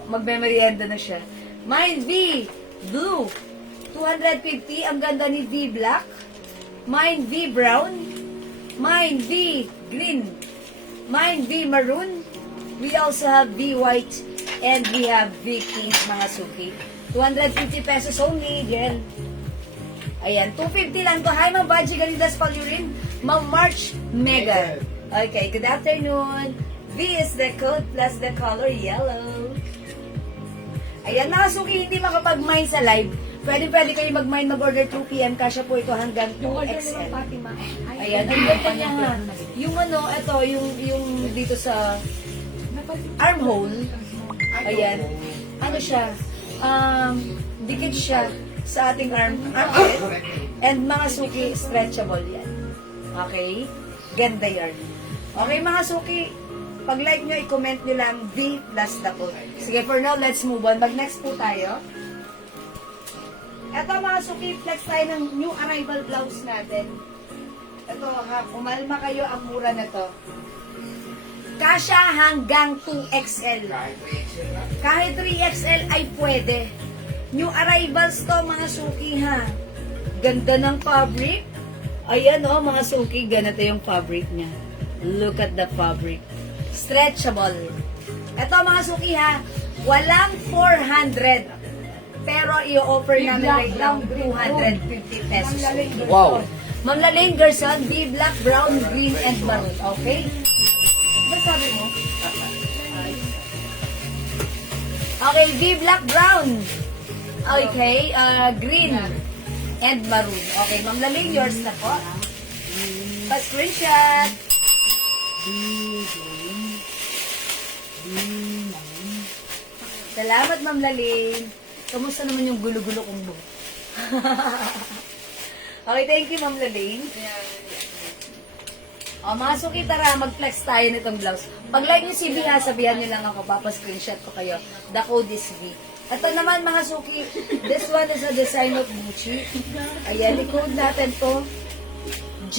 Magmemorienda na siya. Mine V blue. 250. Ang ganda ni V black. Mine V brown. Mine V green. Mine V maroon. We also have V white. And we have V pink, mga suki. 250 pesos only, girl. Ayan, 250 lang to. Hi, Ma'am Baji Galidas Palurin. Ma'am March Mega. Okay, good afternoon. V is the code plus the color yellow. Ayan, mga suki, hindi makapag-mine sa live. Pwede kayo mag-mine, mag-order 2 p.m. Kasya po ito hanggang 2XL. Ayan, ang ganda niya ha. Yung ano, ito, yung dito sa armhole. Ayan. Ano siya? Dikit siya sa ating armpit. And mga suki, stretchable yan. Okay? Ganda yan. Okay, mga suki, pag like nyo, i-comment nyo lang V plus the code. Sige, for now, let's move on. Mag-next po tayo. Ito mga suki, flex tayo ng new arrival blouse natin. Ito ha, umalma kayo, ang mura na to. Kasya hanggang 2XL. Kahit 3XL ay pwede. New arrivals to mga suki ha. Ganda ng fabric. Ayan oh, mga suki, ganito yung fabric niya. Look at the fabric. Stretchable. Ito mga suki ha, walang 400. Pero i-offer namin right now 250 pesos. Wow. Ma'am Lalaine Garson, B, black, brown, green, and maroon. Okay? Ano sabi mo? Okay, B, black, brown. Okay, green, and maroon. Okay, Ma'am Lalaine, yours na po. Pa-screenshot. Salamat, Ma'am Lalaine. Kamusta naman yung gulo-gulo kong buhok? Okay, thank you, Ma'am Lalaine. O, mga suki, tara, mag-flex tayo nitong blouse. Pag-like nyo si B, ha, sabihan nyo lang ako, papascreenshot ko kayo. The code is V. Ito naman, mga suki, this one is a design of Gucci. Ayan, i-code natin to. G.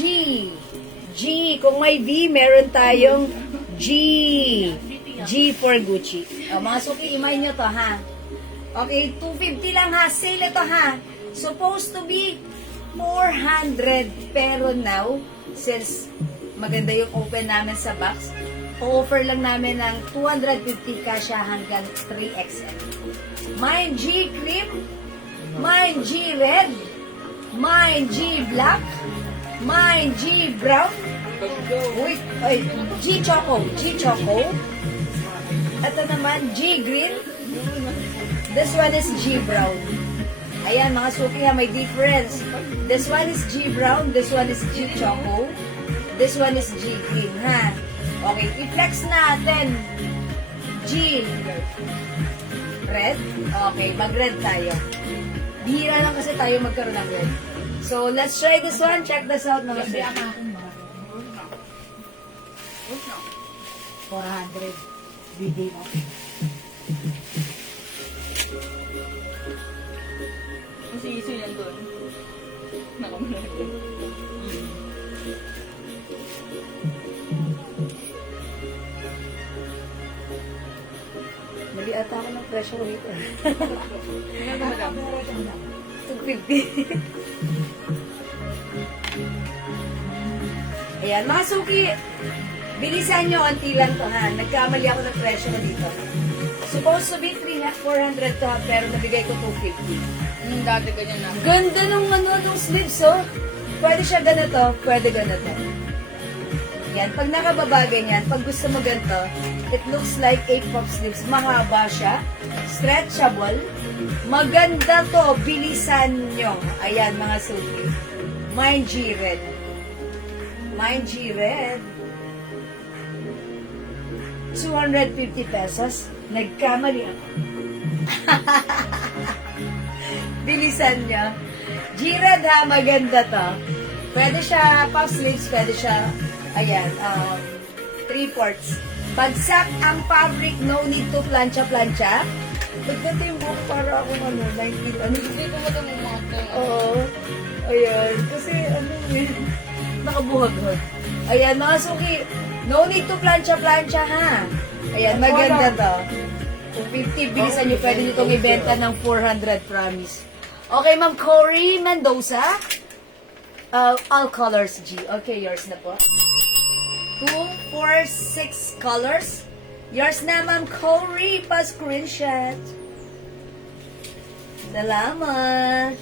G. Kung may V, meron tayong G. G for Gucci. O, mga suki, imay nyo to, ha. Okay, 250 lang, ha. Sale ito, ha. Supposed to be 400, pero now, since maganda yung open namin sa box, offer lang namin ng 250 kasya hanggang 3XL. Mine G cream, mine G red, mine G black, mine G brown, wait, ay, G choco, G choco. Ito naman, G green. This one is G brown. Ayan, mga suki ha, may difference. This one is G brown, this one is G choco, this one is G green, ha? Okay, i-flex natin. G red. Okay, mag-red tayo. Bihira lang kasi tayo magkaroon ng red. So, let's try this one. Check this out, mga suki. 400. Bigay mo. Kasi iso yan doon. Nakamulat doon. Mali ata ako ng pressure rate. Ano ba madam? 250. Ayan, mga suki. Bilisan nyo, onti lang to ha. Nagkamali ako ng presyo ko dito. Supposed to be 400 to ha, pero nabigay ko 250. Dati ganyan na. Ganda nung nung sleeves oh. Pwede siya ganito, pwede ganito. Yan, pag nakababagay niyan, pag gusto mo ganito, it looks like a pop sleeves. Mahaba siya, stretchable, maganda to, bilisan nyo. Ayan mga suki. Mine G red. Mine G red. 250 pesos. Nagkamali ako. Bilisan nyo. G-Red ha, maganda to. Pwede siya puff sleeves, pwede siya, ayan, 3/4. Bagsak ang fabric, no need to plancha-plancha. Pagkata yung buhok para akong 19, Hindi ko mo ito mga ito. Oo. Ayan. Kasi nakabuhag-hag. Ayan, mga suki. No need to plancha-plancha ha. Ayan, maganda to. Kung 50, bilisan nyo, pwede nyo itong ibenta ng 400, promise. Okay, Ma'am Cory Mendoza. All colors G. Okay, yours na po. 2, 4, 6 colors. Yours na, Ma'am Cory. Pa-screenshot. Salamat.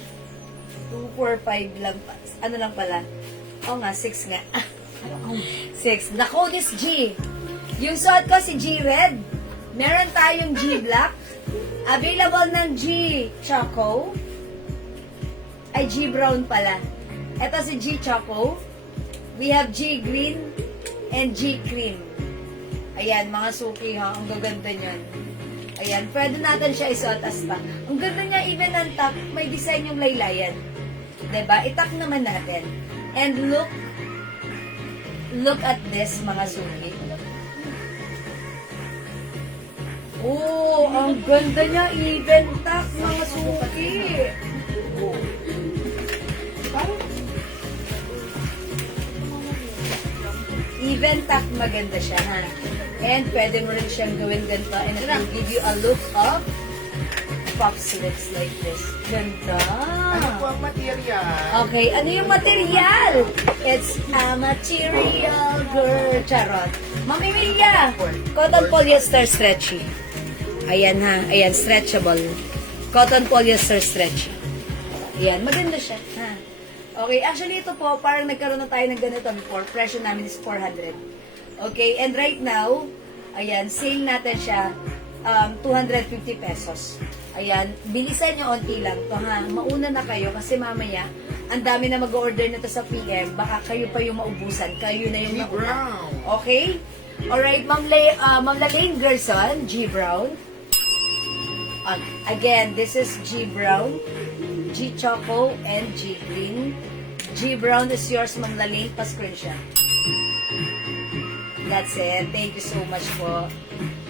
2, 4, 5 lang pa. Ano lang pala? Oo nga, 6 nga. 6. The code is G. Yung suot ko si G Red. Meron tayong G Black. Available ng G Choco. Ay, G Brown pala. Ito si G Choco. We have G Green and G Cream. Ayan, mga suki ha. Ang gaganda niyan. Ayan, pwede natin siya isuot as top. Ang ganda niya, even ang top, may design yung laylayan. Diba? Itak naman natin. And look at this, mga suki. Oh, ang ganda niya, even top, mga suki. Even top, maganda siya, ha? And pwede mo rin siyang gawin ganito and it will give you a look of puff slips like this. Ganda. Ano po ang material? Okay, ano yung material? It's a material, girl. Charot. Mami Emilia, cotton polyester stretchy. Ayan ha, ayan, stretchable. Cotton polyester stretchy. Ayan, maganda siya. Ha? Okay, actually ito po, parang nagkaroon na tayo ng ganito before. Presyo namin is 400. Okay, and right now, ayan, sale natin siya, 250 pesos. Ayan, bilisan nyo onti lang to ha. Mauna na kayo kasi mamaya, ang dami na mag-order nito sa PM. Baka kayo pa yung maubusan. Kayo na yung mauna. Okay? Alright, Ma'am Lalaine Gerson, G Brown. Again, this is G Brown, G Choco, and G Green. G Brown is yours, Ma'am Lalaine. Pa-screenshot. That's it. Thank you so much po.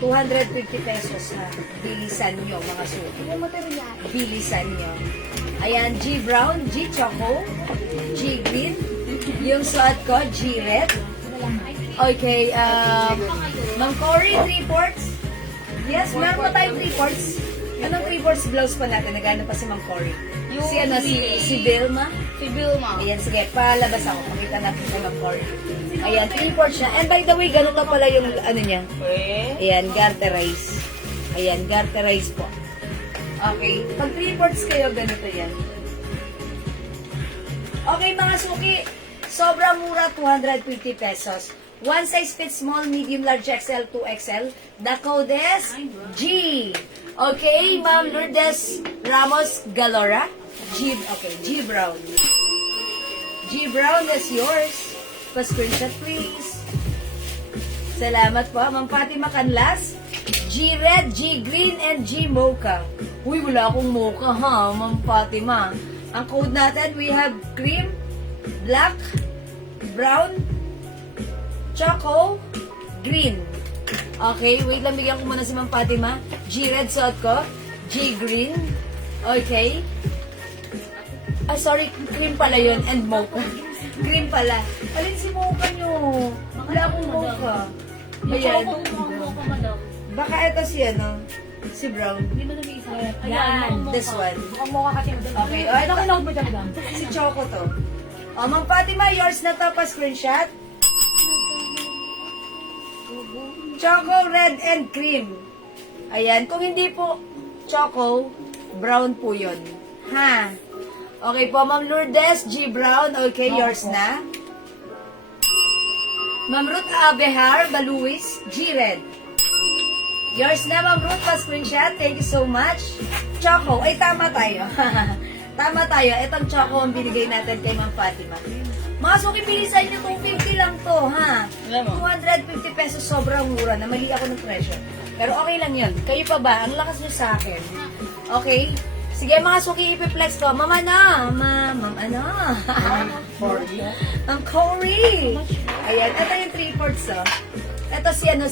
250 pesos ha. Bilisan nyo, mga suki. Bilisan nyo. Ayan, G Brown, G Choco, G Green. Yung suot ko, G Red. Okay, Ma'am Cory, 3/4. Yes, meron pa tayong 3/4. Anong 3/4 blouse pa natin? Nagano pa si Ma'am Cory? Si ano, si Vilma? Si Vilma. Ayan, sige, palabas ako. Pakita natin kay Ma'am Cory. Ayan, 3/4 siya. And by the way, ganun na pala yung ano niya. Ayan, garterize. Ayan, garterize po. Okay, pag 3/4 kayo, ganito yan. Okay, mga suki, sobrang mura, 250 pesos. One size fits small, medium, large, XL, 2XL. The code is G. Okay, Ma'am Lourdes Ramos Galora. G Brown. G Brown is yours. Pa-screenshot, please. Salamat po, Ma'am Fatima Canlas. G Red, G Green, and G Mocha. Uy, wala akong mocha ha, Ma'am Fatima. Ang code natin, we have cream, black, brown, choco, green. Okay, wait lang, bigyan ko muna si Ma'am Fatima. G Red suot ko. G Green. Okay. Ah, sorry, cream pala yun. And mocha. Cream pala. Alin si mocha nyo? Wala akong mocha. Ayan. Baka ito si ano? Si brown. Hindi mo nag-iisa. Yan, this one. Mukhang mukha kasi. Okay, o, ito Kailangan mo talaga. si Choco to. O, Ma'am Fatima, yours na to, pa-screenshot. Choco, red, and cream. Ayan, kung hindi po choco, brown po yun. Ha? Okay po, Ma'am Lourdes, G Brown. Okay, yours na. Ma'am Ruth Abehar, Baluis, G Red. Yours na, Ma'am Ruth, pa-screenshot. Thank you so much. Choco, ay tama tayo. Tama tayo. Itong choco ang binigay natin kay Ma'am Fatima. Mga suki, bilisan nyo, 250 lang to, ha? 250 pesos, sobrang mura. Namali ako ng presyo. Pero okay lang yun. Kayo pa ba? Ang lakas nyo sa akin. Okay? Sige, mga suki, ipiplex ko. Ma'am ano? Ma'am ano? Ma'am Cory. Ayan, ito yung 3/4, oh. Ito si ano,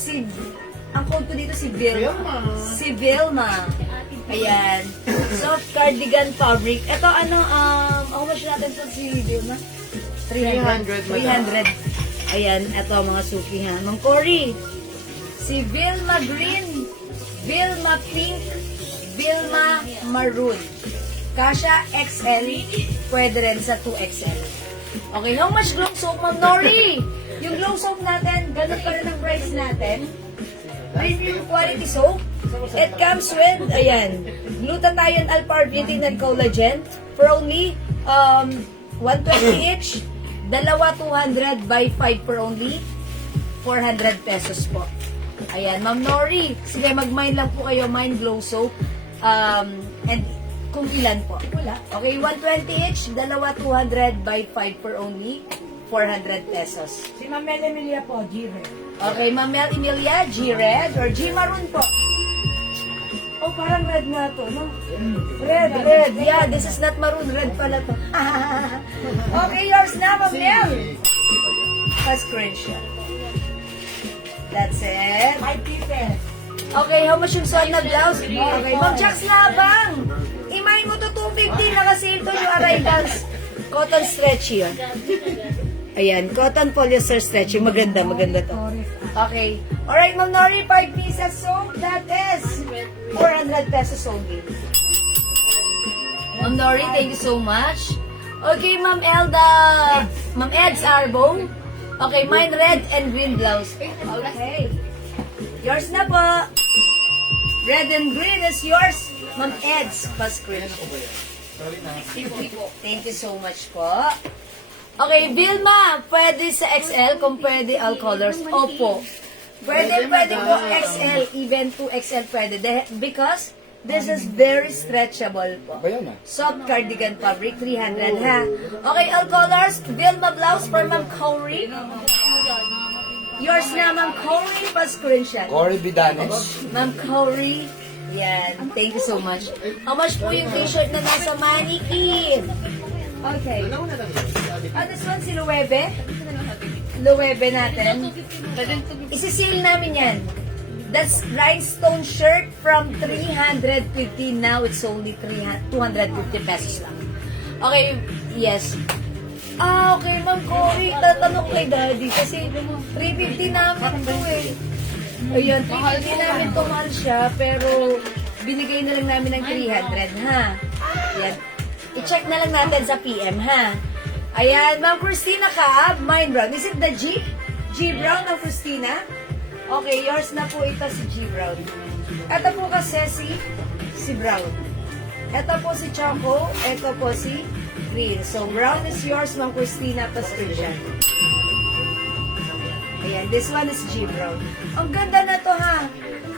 ang code ko dito si Vilma. Si Vilma. Ayan. Soft cardigan fabric. Ito ano, how much natin ito si Vilma? 300. Ayan, ito mga suki ha. Ma'am Cory. Si Vilma Green, Vilma Pink, Vilma Maroon. Kasha XL, pwede rin sa 2XL. Okay, how much glow soap, Ma'am Nori? Yung glow soap natin, ganun pa rin ang price natin. Premium quality soap. It comes with, ayan, glutathione, L-Carnitine, and collagen for only 120 each. Dalawa 200 by 5 for only 400 pesos po. Ayan, Ma'am Nori. Sige, mag-mine lang po kayo. Mine glow soap. And kung ilan po. Wala. Okay, 120 each. Dalawa 200 by 5 for only 400 pesos. Si Ma'am Emilia po, G-Red. Okay, Ma'am Emilia, G-Red or G-Maroon po. Oh, parang red nga to, no? Red. Yeah, this is not maroon. Red pala to. Okay, yours na, Ma'am Mel. Pa-screenshot. That's it. 5 pieces. Okay, how much yung suot na blouse? Okay, Ma'am Jax Labang. I-mine mo to 250. Naka-sale to yung arrivals. Cotton stretchy yun. Ayan, cotton polyester stretchy. Maganda to. Okay. Alright, Ma'am Nori, 5 pieces soap. That is 400 pesos only. Ma'am Nori, thank you so much. Okay, Ma'am Elda. Ma'am Eds Arbong. Okay, mine red and green blouse. Okay. Yours na po. Red and green is yours. Ma'am Eds Pasquin. Thank you so much po. Okay, Vilma, pwede sa XL kung pwede all colors. Opo. Pwede po XL, even 2XL pwede. Because this is very stretchable po. Ba yan, ah? Soft cardigan fabric, 300 ha. Okay, all colors. Vilma blouse for Ma'am Corey. Yours na, Ma'am Corey. Pa-screenshot. Cory Bidanes. Ma'am Corey. Yan. Thank you so much. How much po yung t-shirt na nasa mannequin? Okay. This one si Luwebe. Luwebe natin. Isi-seal namin yan. That's rhinestone shirt from 350. Now it's only 250 pesos lang. Okay, yes. Okay, Ma'am Cory, tatanong kay Daddy kasi 350 namin to eh. Ayun, 350 namin to, mahal siya, pero binigay na lang namin ng 300, ha? Yan. I-check na lang natin sa PM, ha? Ayan, Ma'am Christina Kaab, mine brown. Is it the G? G brown ng Christina? Okay, yours na po ito si G brown. Ito po kasi si brown. Ito po si Choco, ito po si green. So, brown is yours, Ma'am Christina Pastricia. Ayan, this one is G brown. Ang ganda na to, ha?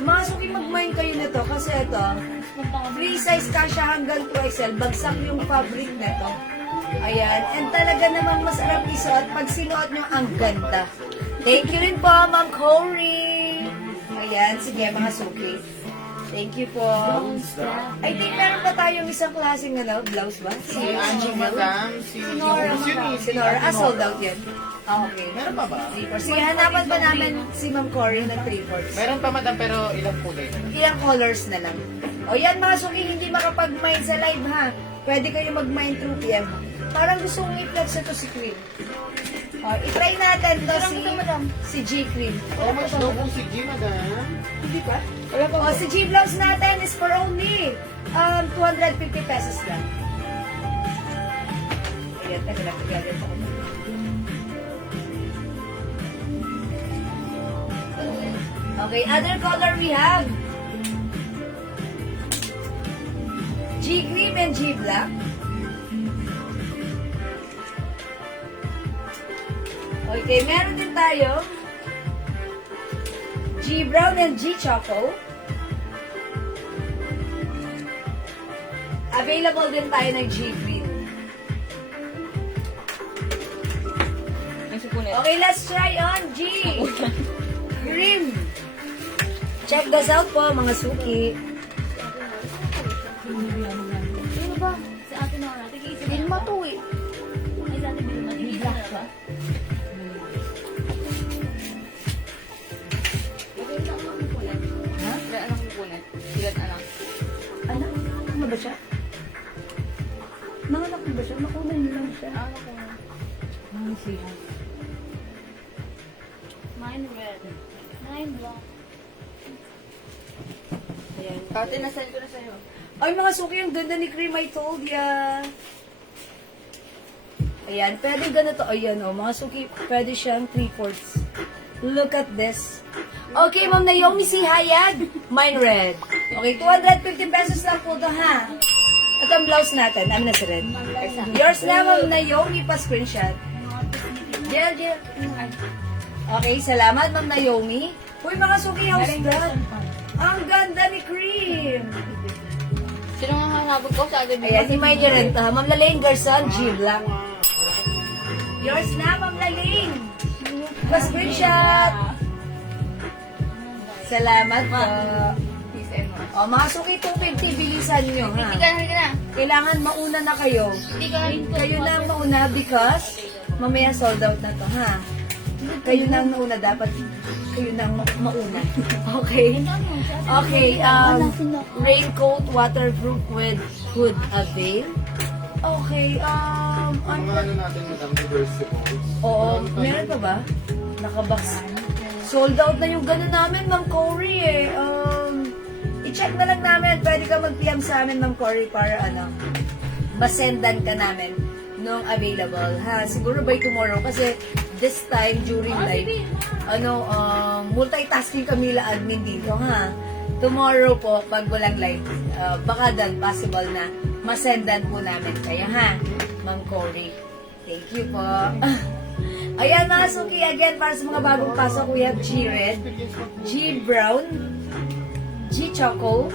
Masuki mag-mine kayo na to kasi ito, free size kasha hanggang 2XL. Bagsak yung fabric na to. Ayan, and talaga namang masarap isuot. Pag sinuot nyo, ang ganda. Thank you rin po, Ma'am Corey. Ayan, sige, mga suki. Thank you po. I think meron pa tayong isang klaseng blouse ba? Si Angie, Madam, si Nora. Si Nora. Sold out yan. Okay. Meron pa ba? 3/4. Sige, hanapan ba namin si Ma'am Cory ng 3/4? Meron pa, madam, pero ilang kulay? Ilang colors na lang. O yan mga suki, hindi makapag-mine sa live ha. Pwede kayo mag-mine through PM. Parang gusto kong i-flex ito si Queen. O, i-try natin to si G Queen. Oh, mas daw po si G, madam. Hindi pa? O, si G blouse natin is for only 250 pesos lang. Ayan, tayo lang. Galit ako. Okay, other color we have G cream and G black. Okay, meron din tayo G brown and G choco. Available din tayo ng G green. Okay, let's try on G green. Check this out po, mga suki. Ano ba? Si Ate Nora. Tigil-isip. Vilma to eh. Ay, sa Ate Vilma. Tigil-isip na ba? Okay, saan ang kukunin? Ha? Ilan anak kukunin? Ilan anak? Anak? Ano ba siya? Nanganak mo ba siya? Nakunan niyo lang siya. Anak ko. Siya. Mine red. Mine black. Ayan. Ate, nasend ko na sa'yo. Ay, mga suki, ang ganda ni Cream, I told ya. Ayan, pwede ganito. Ayan, oh, mga suki, pwede siyang 3/4. Look at this. Okay, Ma'am Naomi, si Hayag. Mine red. Okay, 250 pesos lang po to, ha? At ang blouse natin, amin na si Red. Yours na, Ma'am Naomi, pa-screenshot. Jill. Okay, salamat, Ma'am Naomi. Uy, mga suki, how's that? Ang ganda ni Cream. Sino nga hanapag ko sa Ate Vilma? Ayan, si May rin to. Ma'am Lalaine Garson, G Black. Yours na, Ma'am Lalaine. Pa-screenshot. Salamat po. Peace and more. O, mga suki, 250, bilisan nyo, ha? Hindi ka na. Kailangan mauna na kayo. Hindi ka na. Kayo na ang mauna because mamaya sold out na to, ha? Kayo na ang nauna, dapat kayo na ang mauna. Okay? Okay, raincoat, waterproof with hood avail. Okay, Mga ano natin, madam, reversibles. oo, meron pa ba? Nakabox. Sold out na yung gano'n namin, Ma'am Cory eh. I-check na lang namin. Pwede ka mag-PM sa amin, Ma'am Cory, para masendan ka namin nung available, ha? Siguro by tomorrow, kasi this time during live, multitasking kami la admin dito, ha? Tomorrow po, pag walang live, baka dan possible na masendan po namin kayo, ha? Ma'am Cory. Thank you po. Ayan mga suki, again, para sa mga bagong pasok, we have G Red, G Brown, G Choco,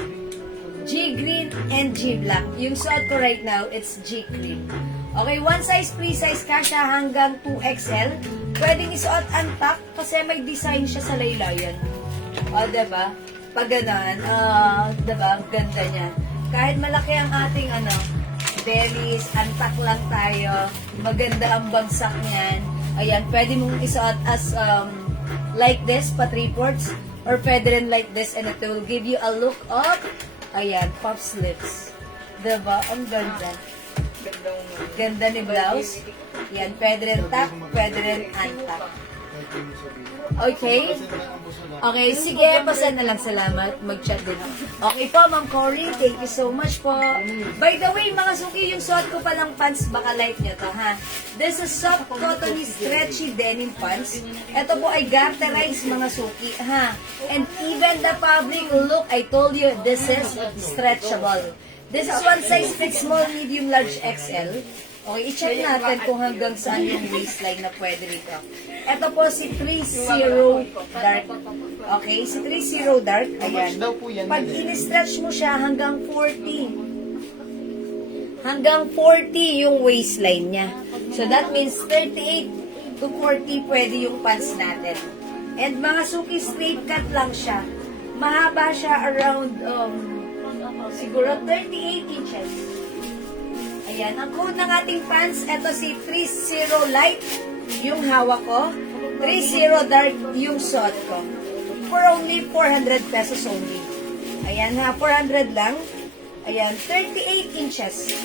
G Green, and G Black. Yung suot ko right now, it's G Cream. Okay, one size, free size ka siya hanggang 2XL. Pwedeng isuot untuck kasi may design siya sa laylayan. O, diba? Pag ganon, diba? Ganda niya. Kahit malaki ang ating bellies, untuck lang tayo. Maganda ang bagsak niyan. Ayan, pwede mong isuot as like this, pa 3/4, or pwede rin like this, and it will give you a look of, ayan, puff sleeves. Diba? Ang ganda. Ganda ni blouse. Yan, pwede rin tuck, pwede rin untuck. Okay? Okay, sige, pasan na lang, salamat. Mag-chat din. Okay po, Ma'am Cory, thank you so much po. By the way, mga suki, yung suot ko pa ng pants, baka like nyo to, ha? This is soft, cottony, stretchy denim pants. Ito po ay garterized, mga suki, ha? And even the fabric, look, I told you, this is stretchable. This is one size fits small, medium, large, XL. Okay, i-check natin kung hanggang saan yung waistline na pwede rito. Ito po si 30 Dark. Okay, si 30 Dark. Ayan. Pag in-stretch mo siya hanggang 40. Hanggang 40 yung waistline niya. So that means 38 to 40 pwede yung pants natin. And mga suki, straight cut lang siya. Mahaba siya around siguro 38 inches. Ayan, ang code ng ating pants, ito si 30 Light, yung hawak ko. 30 Dark, yung suot ko. For only 400 pesos only. Ayan ha, 400 lang. Ayan, 38 inches.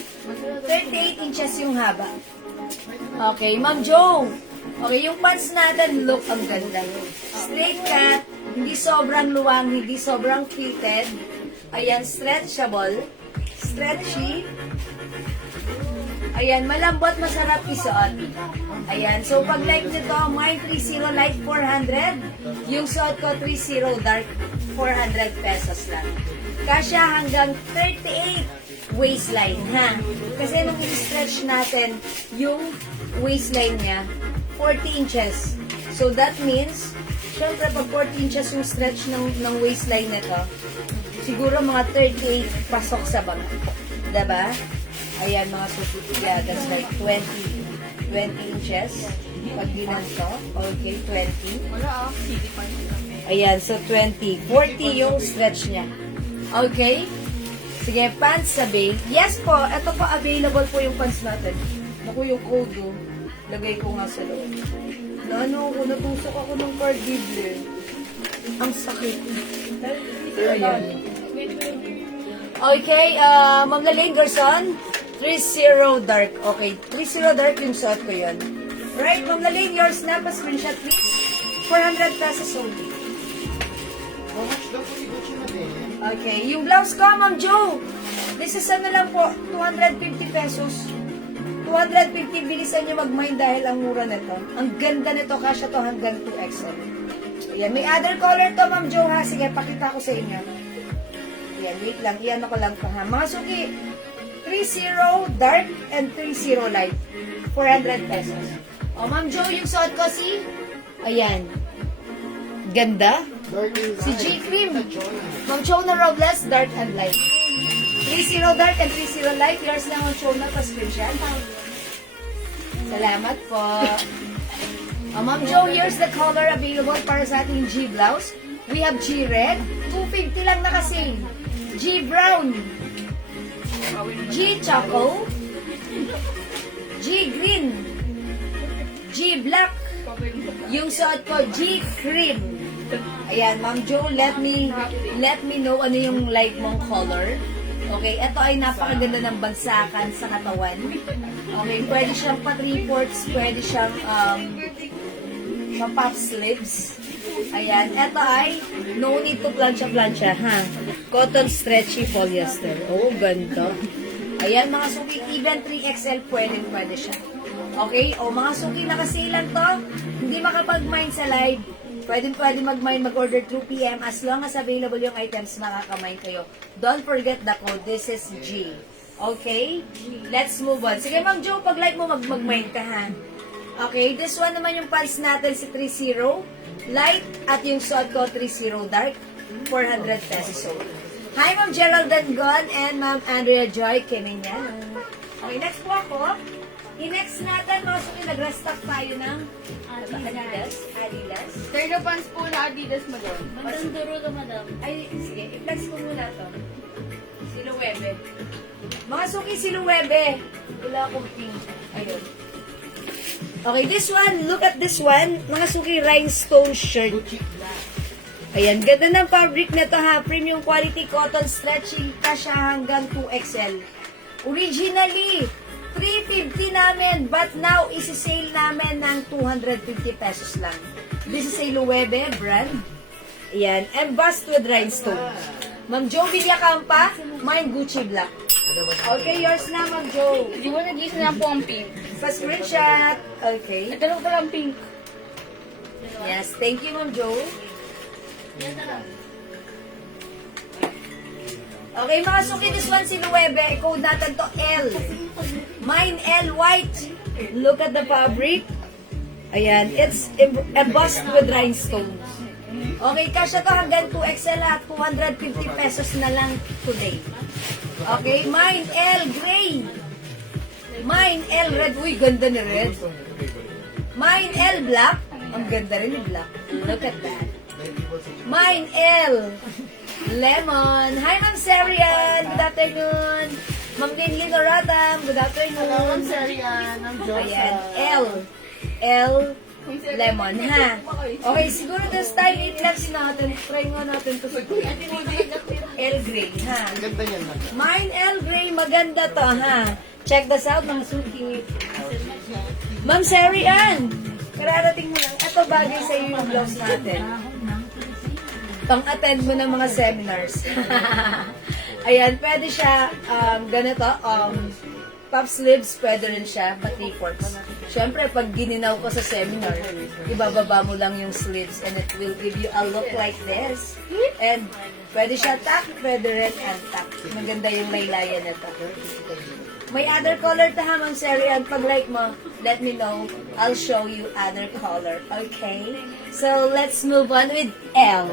38 inches yung haba. Okay, Ma'am Jo. Okay, yung pants natin, look, ang ganda. Straight cut, hindi sobrang luwang, hindi sobrang fitted. Ayan, stretchable. Stretchy. Ayan, malambot, masarap isuot. Ayan, so pag like nito, mine 30 light 400, yung suot ko 30 dark 400 pesos lang. Kasya hanggang 38 waistline, ha? Kasi nung i-stretch natin yung waistline niya, 40 inches. So that means, syempre pag 40 inches yung stretch ng waistline nito, siguro mga 38 pasok sa banga. Diba? Ayan, mga susukiya, that's like 20 inches. Pag ginanto, okay, 20. Ayan, so 20. 40 yung stretch niya. Okay? Sige, pants sabi. Yes po, ito po, available po yung pants natin. Naku, yung code, lagay ko nga sa loob. Natusok ako ng cardible. Ang sakit. Ayan. Okay, Ma'am Lalaine Garson, 30 Dark. Okay, 30 Dark yung suot ko yun. Right, Ma'am Lalaine, yours na. Pa-screenshot, please. 400 pesos only. How much daw po si Gucci natin? Okay, yung blouse ko, Ma'am Jo. This is ano lang po, 250 pesos. 250, bilisan nyo mag-mind dahil ang mura nito. Ang ganda nito, kasya to hanggang 2XL. Ayan, may other color to, Ma'am Jo, ha? Sige, pakita ko sa inyo. Ayan, wait lang, iyan ako lang pa, ha? Mga suki, 30 dark and 30 light. 400 pesos. O, Ma'am Jo, yung suot ko si... Ayan. Ganda. Si G Cream. Ma'am Chona Robles, dark and light. 30 dark and 30 light. Yours lang ang Chona, pa-screenshot. Salamat po. Ma'am Jo, here's the color available para sa ating G blouse. We have G red. 250 lang na kasi. G brown. G choco. G green. G black. Yung suot ko, G cream. Ayan, Ma'am Jo, let me know ano yung like mong color. Okay, ito ay napakaganda ng bagsakan sa katawan. Okay, pwede siyang pa 3/4, pwede siyang pa puff sleeves. Ayan, ito ay no need to plancha-plancha, ha? Cotton stretchy polyester. Oh, ganda. Ayan, mga suki, even 3XL, pwede siya. Okay? O, mga suki, nakasilan to, hindi makapag-mine sa live, pwede mag-mine, mag-order 2 p.m. as long as available yung items, makaka-mine kayo. Don't forget the code. This is G. Okay? Let's move on. Sige, Ma'am Jo, pag like mo, mag-mine ka, ha? Okay, this one naman yung pulse natin si 3-0 light at yung suot ko 3-0 dark, 400 pesos. Hi, Ma'am Geraldine Gon and Ma'am Andrea Joy Kemenyan. Okay, next po ako. I-next natin, mga suki, nag-restock tayo ng Adidas. Cargo pants po na Adidas, madam. Madam Duro ka, madam. Ay, sige, i-flex ko muna to. Siluwebe. Mga suki, siluwebe. Wala akong pink. Ayun. Okay, this one, look at this one. Mga suki, rhinestone shirt. Ayan, ganda ng fabric na to ha. Premium quality cotton stretching ka siya hanggang 2XL. Originally, 350 namin, but now isi-sale namin ng 250 pesos lang. This is a Loewe brand. Ayan, embossed with rhinestone. Ma'am Jo Villacampa, mine Gucci Black. Okay, yours na, Ma'am Jo. Di ba nag-isa na po ang pink? Pa-screenshot. Okay. Nagdalaw ko lang pink. Yes, thank you, Ma'am Jo. Okay, mga suki, this one si Loewe. Code natin to L. Mine L white. Look at the fabric. Ayan, it's embossed with rhinestones. Okay, kasya to hanggang 2XL at 250 pesos na lang today. Okay, mine L gray. Mine L red. Uy, ganda ni red. Mine L black. Ang ganda rin ni black. Look at that. Mine L lemon. Hi, Ma'am Serian. Good afternoon. Ma'am Linlin Oratam. Good afternoon. Serian, ang Ayan, L lemon, ha? Okay, siguro this time i-flex natin. Try nga natin to. L gray, ha? Ang ganda niyan, madam. Mine L gray, maganda to, ha? Check this out, mga suki. Ma'am Serian, kararating mo lang. Ito bagay sa iyo yung blouse natin. Pang-attend mo ng mga seminars. Ayan, pwede siya, ganito, puff sleeves, pwede rin siya, but three-fourths. Siyempre, pag gininaw ko sa seminar, ibababa mo lang yung sleeves and it will give you a look like this. And pwede siya tuck, pwede rin untuck. Maganda yung laylayan na to. May other color ta ha, Ma'am Serian. Pag like mo, let me know. I'll show you other color. Okay? So, let's move on with L.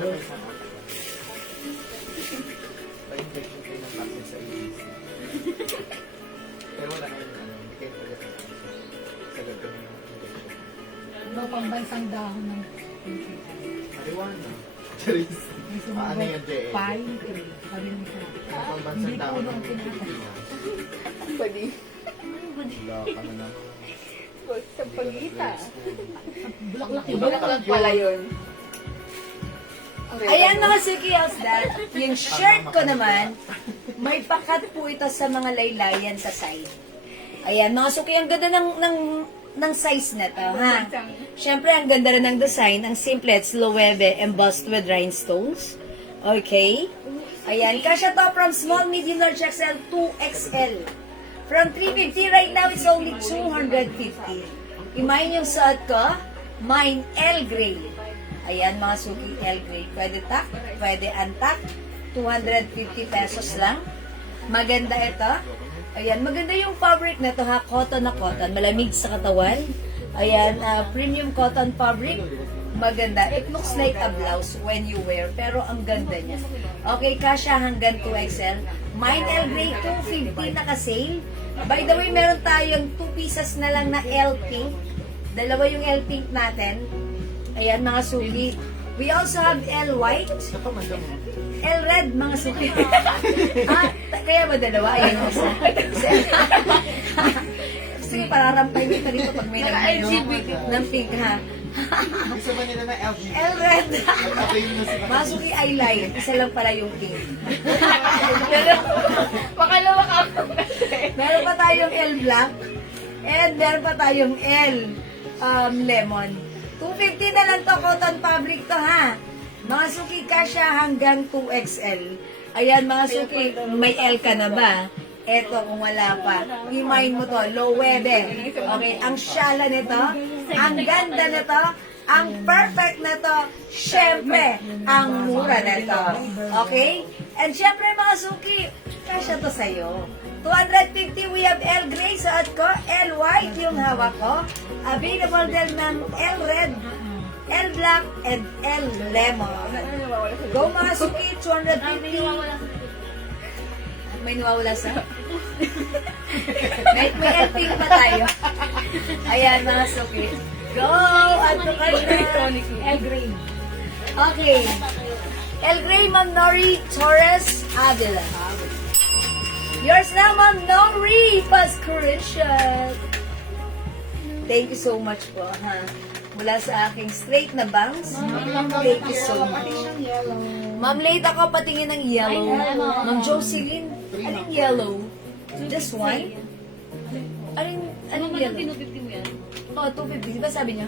Ano pang bansang dahon ng Marijuana. Charis. Ano yan, J.A.? pine tree? Sabi mo siya. Ang pambansang Hindi tao ko ng lang tinatay. Pwede. Wala ka na lang. Sa pagita. Bulaklak Iba lang pala yun. Ayan mga Suki House Dad, yung shirt ko naman, may pakat po ito sa mga laylayan sa side. Ayan mga Suki, ang ganda ng size na to, ha? Siyempre, ang ganda rin ng design, ang simple, it's Loewe embossed with rhinestones. Okay? Ayan, kasya to from small, medium, large XL, 2XL. From 350 right now, it's only 250. Imayin yung suot ko, mine L gray. Ayan mga suki, L gray. Pwede tuck, pwede untuck. 250 pesos lang. Maganda ito. Ayan, maganda yung fabric na to ha. Cotton na cotton. Malamig sa katawan. Ayan, premium cotton fabric. Maganda. It looks like a blouse when you wear. Pero ang ganda niya. Okay, kasya hanggang 2XL. Mine L gray, 250 naka-sale. By the way, meron tayong 2 pieces na lang na L pink. Dalawa yung L pink natin. Ayan, mga suki. We also have L white. L red, mga suki. Kaya ba dalawa? Ayan, isa. Sige, pararampay mo dito pag may LGBT. ng pink, ha? Gusto ba nila na LG? L red. Ako yung nasa Mga suki, I lied. Isa lang pala yung pink. Makalawa ka. Meron pa tayong L black. And meron pa tayong L lemon. 250 na lang to, cotton fabric to ha. Mga suki kasya hanggang 2XL. Ayan mga suki, may L ka na ba? Eto, kung wala pa, i-mind mo to, low webe. Okay, ang syala nito, ang ganda nito, ang perfect na to, syempre, ang mura na to. Okay? And syempre mga suki, kasya to sa'yo. 250, we have L Gray sa ko, L White yung hawak ko. Available din ng L Red, L Black, and L Lemon. Go mga suki, 250. May nawawala sa... may LP pa tayo. Ayan mga suki. Go! Ato kayo na. El Grey. Okay. El Grey, Ma'am Nori Torres Avila. Yours na, Ma'am Nori Pascuration. Thank you so much po, ha. Mula sa aking straight na bangs. Thank you so much. Ma'am, late ako patingin ng yellow. Ma'am Jocelyn, anong yellow? Just one? Anong yellow? 250 mo yan? Oh, 250. Di ba sabi niya?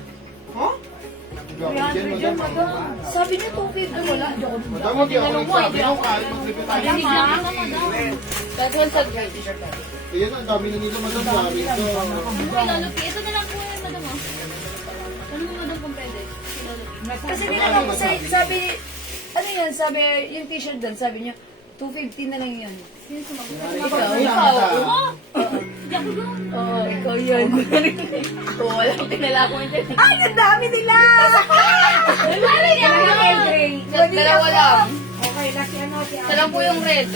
Grabe dyan, madam. Sabi niya 250. Wala. Madam, hindi ako nagsabi nung kahit mag-review tayo. Hindi lang ako, madam. Kahit one sa gray. Ayan, ang dami na nila, madam. Grabe ito. Lalopi. Ito na lang po yan, madam. Ano mo, madam, kung pwede? Lalopi. Kasi nilalaman ko sabi, ano yan, sabi, yung t-shirt doon, sabi niya, 250 na lang yun. Ikaw? Ikaw? Oo, ikaw yun. Oo, walang tinala ko yung Ay, ang dami nila! Ano yan? Dalawa lang. Okay, laki ano, si Ito lang po yung red.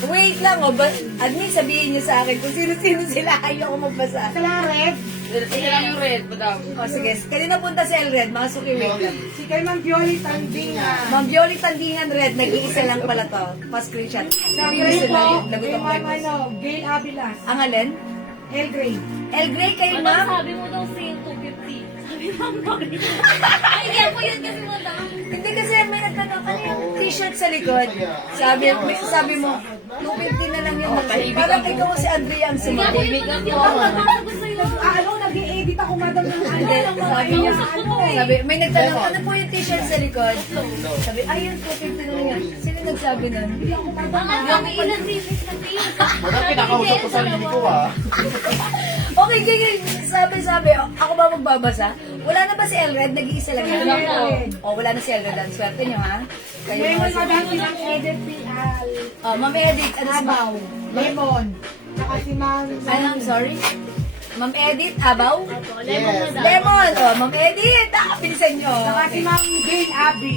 Wait lang, oh, admin, sabihin niyo sa akin kung sino-sino sila, ayoko magbasa. Sala Red. Ito lang yung red, madam. O, sige, kanina punta si Elred, mga suki, wait lang. Si kay Ma'am Violi Tandinga. Ma'am Violi Tandingan Red, nag-iisa lang pala to. Pa-screenshot. Sa Yung Grey isa po, na yung kay nagutong Ma'am breakfast. ano, Gail Avilas. Ang alin? El Grey. El Grey kayo, Madam, ma'am? sabi mo daw sale 250. Sabi mo, Mari. Ay, hindi ako yun kasi, madam. Hindi kasi may nagtanong, ano yung t-shirt sa likod? Sabi mo, 250 na lang yun. Parang ikaw si Andrea ang Hindi ako sumagot. yun, madam. Ano gusto yun? Ano, nag-i-edit ako madam ng ano. Hindi, sabi niya, eh. sabi, may nagtanong, ano po yung t-shirt sa likod? Sabi, ayun, 250 na lang yan. Sino nagsabi nun? Mga kami ilan reasons na pink. Madam, kinakausap ko sarili ko, ah. Okay, sige, sabi, ako ba magbabasa? Wala na ba si Elred? Nag-iisa lang yun. Wala O, wala na si Elred. Ang swerte nyo, ha? Kayo Ngayon mga madam si Ma'am Edith Pial. Oh, Ma'am Edith, ano si Abaw. Lemon. Saka si Ma'am Ano, sorry? Ma'am Edith, Abaw? Lemon, madam. Lemon! Oh, Ma'am Edith, bilisan nyo. Saka si Ma'am Gail Abby.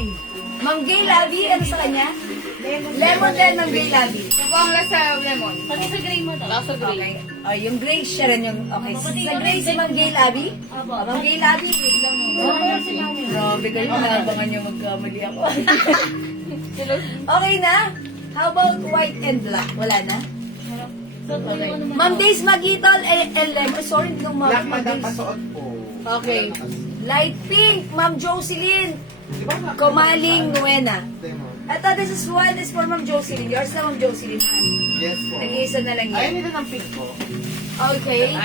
Ma'am Gay Labi, ano sa kanya? Lemon din, Ma'am Gay Labi. Ito po ang lasa lemon. Pati sa gray mo to. Lasa gray. Okay. Oh, yung gray, siya rin yung, okay. Sa gray, si Ma'am Gay Labi? Oh, Ma'am Gay Labi. Grabe kayo, naabangan nyo magkamali ako. Okay na? How about white and black? Wala na? Okay. Ma'am Days Magitol, sorry, no, Black, Ma'am madam, Days. pasuot po. Okay. Light pink, Ma'am Jocelyn. Di ba, black? Comaling Nuena. Demo. Ito, this is one is for Ma'am Jocelyn. Yours na, Ma'am Jocelyn. Ha? Yes po. Nag-iisa na lang Ayaw yan. nila ng pink ko. Okay.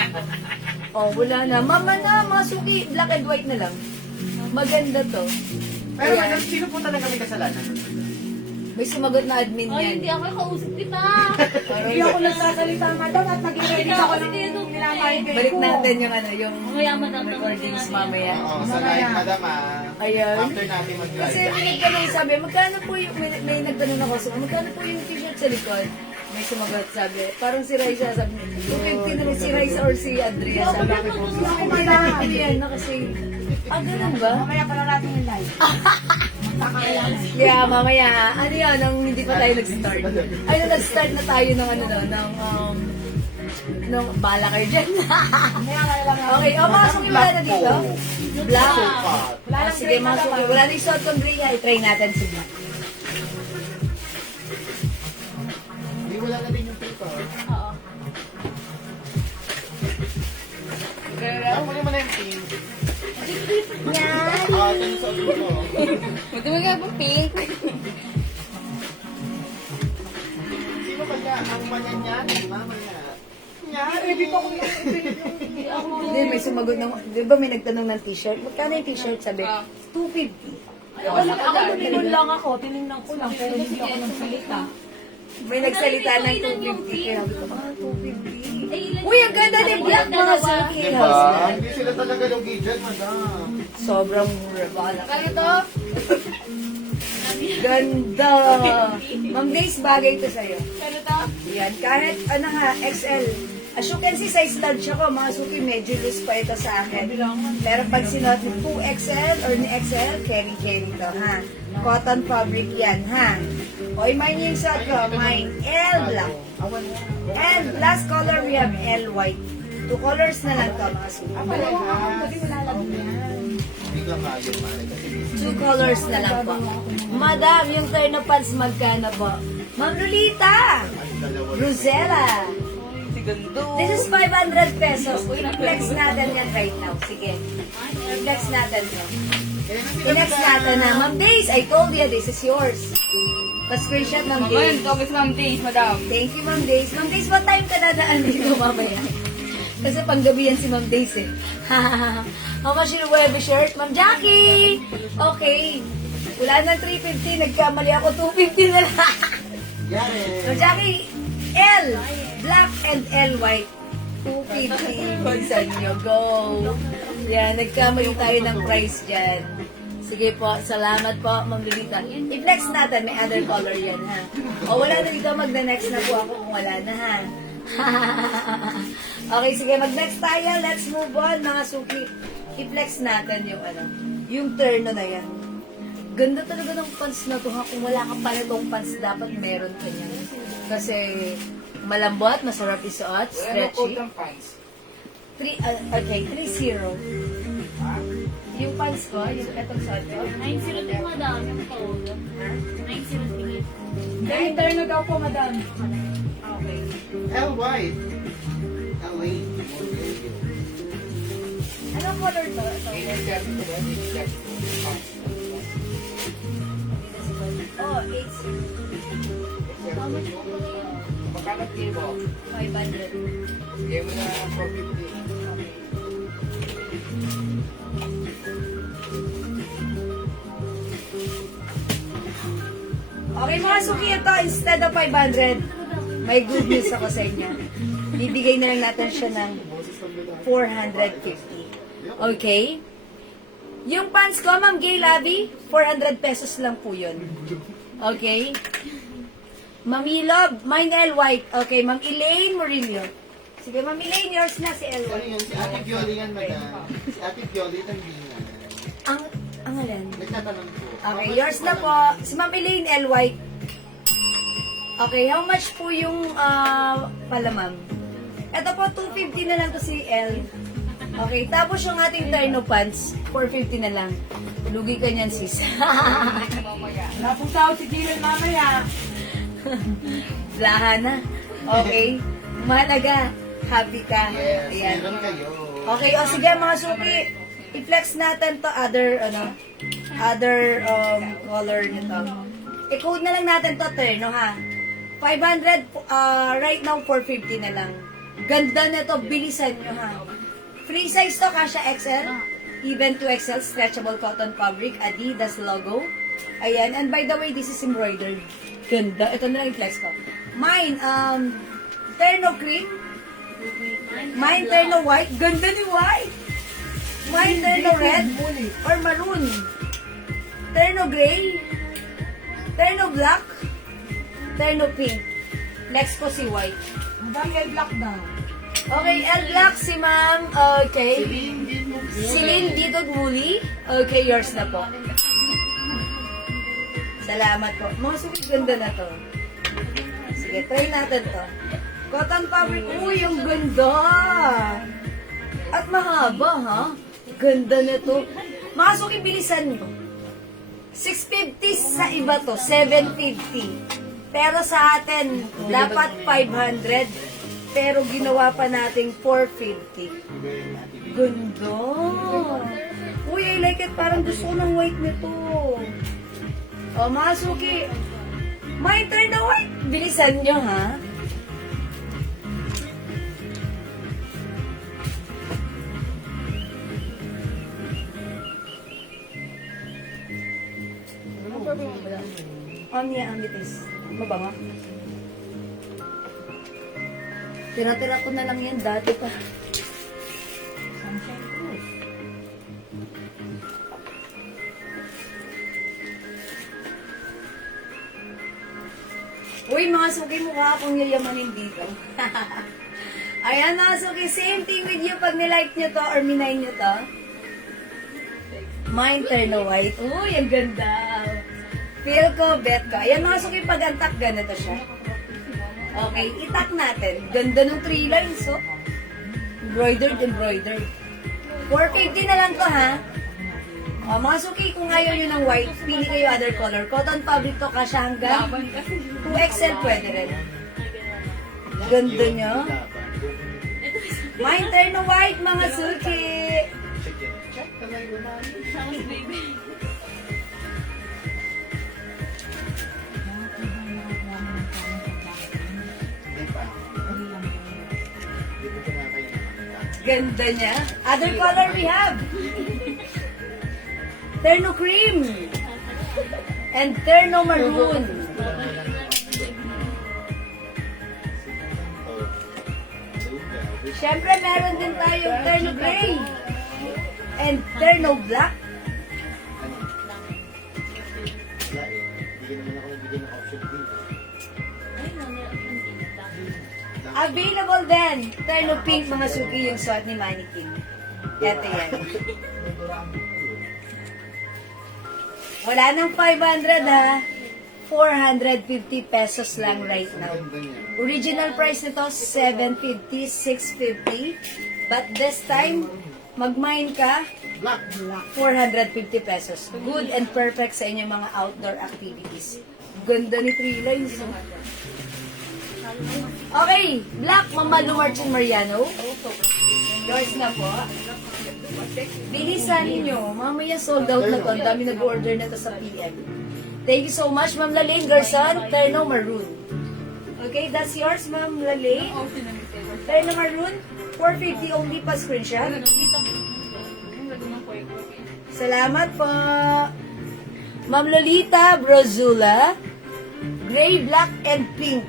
Oh, wala na. Mama na, mga suki. Black and white na lang. Maganda to. Pero Ayan. madam, sino po talaga may kasalanan? May sumagot na admin Ay, hindi yan. ako kausap kita. Hindi ako nagsasalita madam at nag-i-edit ako ng nilalagay ko. Balik natin yung ano, yung Mamaya, madam. recordings mamaya. Oo, sa live, madam, ah. Ayan. After natin Kasi mag-live. may nagtanong sabi, magkano po yung, may nagtanong ako sa magkano po yung t-shirt sa likod? May sumagot sabi, parang si Raisa sabi, 250 na rin si Raisa or si Andrea sabi. Hindi na ano yan na kasi, ganun ba? Mamaya pala natin yung live. Magkakailangan. Yeah, mamaya, ano yan, nung hindi pa tayo nag-start. Ay, nung nag-start na tayo ng ano no, ng bala kayo dyan. Mamaya kailangan. Okay, mga suki wala na dito. Black. Sukat. Ah, sige, mga suki, wala na yung suot kong gray, i-try natin si Black. Hindi, wala na din yung pink, ah. Oo. Pero, muli mo na yung pink. Yan. Ah, ito yung suot ko. Hindi mo nga po pink. Sino ba niya? Ang manyan yan? Mamaya. I-edit ako ng Hindi, may sumagot ng, di ba may nagtanong ng t-shirt? Magkano yung t-shirt? Sabi, 250. Ako lumingon lang ako, tinignan ko lang, pero hindi ako nagsalita. May nagsalita ng 250. Kaya sabi ko, 250. Uy, ang ganda ni Black mga Suki. Diba? Hindi sila talaga lugi dyan, madam. Sobrang mura. Kaya to? Ganda. Ma'am Days, bagay ito sa'yo. Kaya to? Yan, kahit ano nga, XL. As you can see, size large ako, mga Suki, medyo loose pa ito sa akin. Pero pag sinuot ni 2XL or ni XL, carry to, ha? Cotton fabric yan, ha? O, mine yung suot ko, mine, L black. And last color, we have L white. 2 colors na lang to, mga Suki. Hindi ka kayo, pare. Kasi 2 colors na lang po. Madam, yung turn of pants magkano po? Ma'am Lolita! Rosella! This is 500 pesos. I-flex natin yan right now. Sige. I-flex natin yan. I-flex natin na. Ma'am Days, I told you, this is yours. Pa-screenshot, Ma'am Ngayon, Days. to is Ma'am Days, madam. Thank you, Ma'am Days. Ma'am Days, what time ka dadaan dito mamaya? Kasi panggabi yan si Ma'am Days eh. How much yung web shirt? Ma'am Jackie! Okay. Wala na 350, nagkamali ako 250 na lang. Yari. So, Jackie, L, black and L white. 250. Bilisan nyo, go. Yan, nagkamali tayo ng price dyan. Sige po, salamat po, Ma'am Lolita. I-flex natin, may other color yan, ha? O, wala na dito, magna-next na po ako kung wala na, ha? Okay, sige, mag-next tayo. Let's move on, mga Suki. I-flex natin yung, yung terno na yan. Ganda talaga ng pants na to, ha? Kung wala ka pala itong pants, dapat meron ka yan. Kasi malambot, masarap isuot, Ano stretchy. code ng pants? Okay, 3-0. Yung pants ko, yung etong suot ko. 903, madam, yung code. 903. Dahil turno daw po, madam. Okay. L white. L white. Anong color to? Ito. In-interview ko ba? In-interview ko. Oh, 8 Magkano kilo? 500. Bigay mo na 450. Okay mga Suki, ito instead of 500, may good news ako sa inyo. Bibigay na lang natin siya ng 450. Okay? Yung pants ko, Ma'am Gay Labi, 400 pesos lang po yun. Okay? Ma'am Ilob, mine L White. Okay, Ma'am Elaine Murillo. Sige, Ma'am Elaine, yours na si L Ano White. yun? Si Ate Pioli yan, madam. Si Ate Pioli, tanggina. Ang alin? Nagtatanong po. Okay, yours na po. Si Ma'am Elaine L. White. Okay, how much po yung pala, ma'am? Ito po, 250 na lang to si L. Okay, tapos yung ating terno pants, 450 na lang. Lugi ka niyan, sis. Wala pong tawag si Dylan mamaya. Lahan na. Okay, mahalaga. Happy ka. Yes, Ayan. meron kayo. Okay, o sige mga Suki, i-flex natin to other color nito. I-code na lang natin to terno ha. 500, right now 450 na lang. Ganda na to, bilisan nyo ha. Free size to, kasha XL, even 2XL, stretchable cotton fabric, Adidas logo. Ayan, and by the way, this is embroidered. Ganda, ito na lang i-flex ko. Mine, terno cream. Mine, terno white. Ganda ni white. Mine, terno red or maroon. Terno gray. Terno black. Terno pink. Next ko si white. Madam, may black daw. Okay, L black si ma'am. Okay. Celine Dito Muli. Okay, yours na po. Salamat po. Mga suki, ganda na to. Sige, try natin to. Cotton fabric. Uy, ang ganda. At mahaba, ha? Ganda na to. Mga suki, bilisan nyo. 650 sa iba to. 750. Pero sa atin, dapat 500. Pero ginawa pa nating 450. Ganda. Uy, I like it. Parang gusto ko ng white nito. O, mga suki. My turn na white. Bilisan nyo, ha? On niya, ang litis. Mabango. Tira-tira ko na lang yan dati pa. Uy, mga suki, mukha akong yayamanin dito. Ayan, mga suki, same thing with you pag nilike nyo to or minay nyo to. Mine turn na white. Uy, ang ganda. Feel ko, bet ko. Ayan, mga suki, pag antak, ganito siya. Okay, itak natin. Ganda ng 3 lines, oh. Embroidered. 450 na lang to, ha? Mga suki, kung ayaw nyo ng white, pili kayo other color. Cotton fabric to, kasya hanggang 2XL pwede rin. Ganda nyo. Mine turn na white, mga suki. Ganda niya. Other color we have. Terno cream. And terno maroon. Siyempre, meron din tayong terno gray. And terno black. Available din. Terno pink, mga suki, yung suot ni Mannequin. Ito yan. Wala nang 500 ha. 450 pesos lang right now. Original price nito, 750, 650. But this time, mag-mine ka, 450 pesos. Good and perfect sa inyong mga outdoor activities. Ganda ni 3 lines. No? Okay, black, Mama Lumarchin Mariano. Yours na po. Bilisan ninyo. Mamaya sold out na to. Ang dami nag-order na to sa PM. Thank you so much, Ma'am Lalaine Garson. Terno Maroon. Okay, that's yours, Ma'am Lalaine. Terno Maroon. 450 only pa screenshot. Salamat po. Ma'am Lolita Brozula. Gray, black, and pink.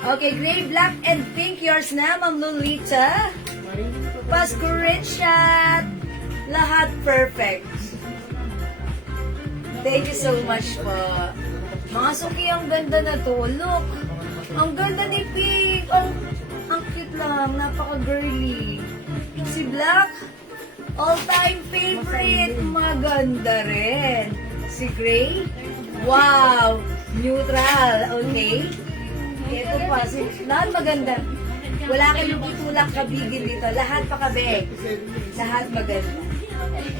Okay, gray, black, and pink. Yours na, Ma'am Lolita. Pa-screenshot. Lahat perfect. Thank you so much po. Mga suki, ang ganda na to. Look, ang ganda ni Pink. Ang cute lang. Napaka-girly. Si Black, all-time favorite. Maganda rin. Si Gray, wow. Neutral. Okay. Ito pa. Lahat maganda. Wala kayong tutulak kabigin dito. Lahat pakabeg. Lahat maganda.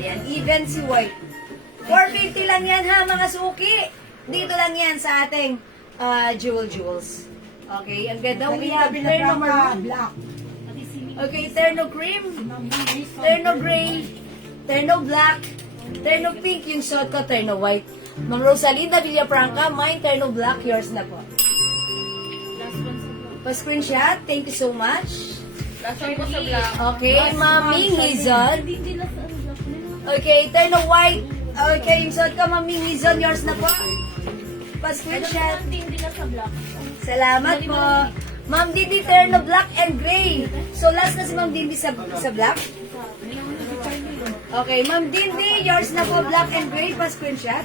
Ayan. Even si White. 450 lang yan ha, mga suki. Dito lang yan sa ating jewels. Okay, ang ganda. We have terno maroon. Okay, terno cream, terno gray, terno black, terno pink, yung suot ko, terno white. Ma'am Rosalinda Villafranca, mine terno black, yours na po. Pa-screenshot, thank you so much. Okay, Mami Hizon. Okay, terno white. Okay, yung suot ko, Mami Hizon, yours na po. Pa-screenshot. Salamat po. Ma'am Didi, terno black and gray. So, last na si Ma'am Didi sa black. Okay, Ma'am Didi, yours na po, black and gray. Pa-screenshot.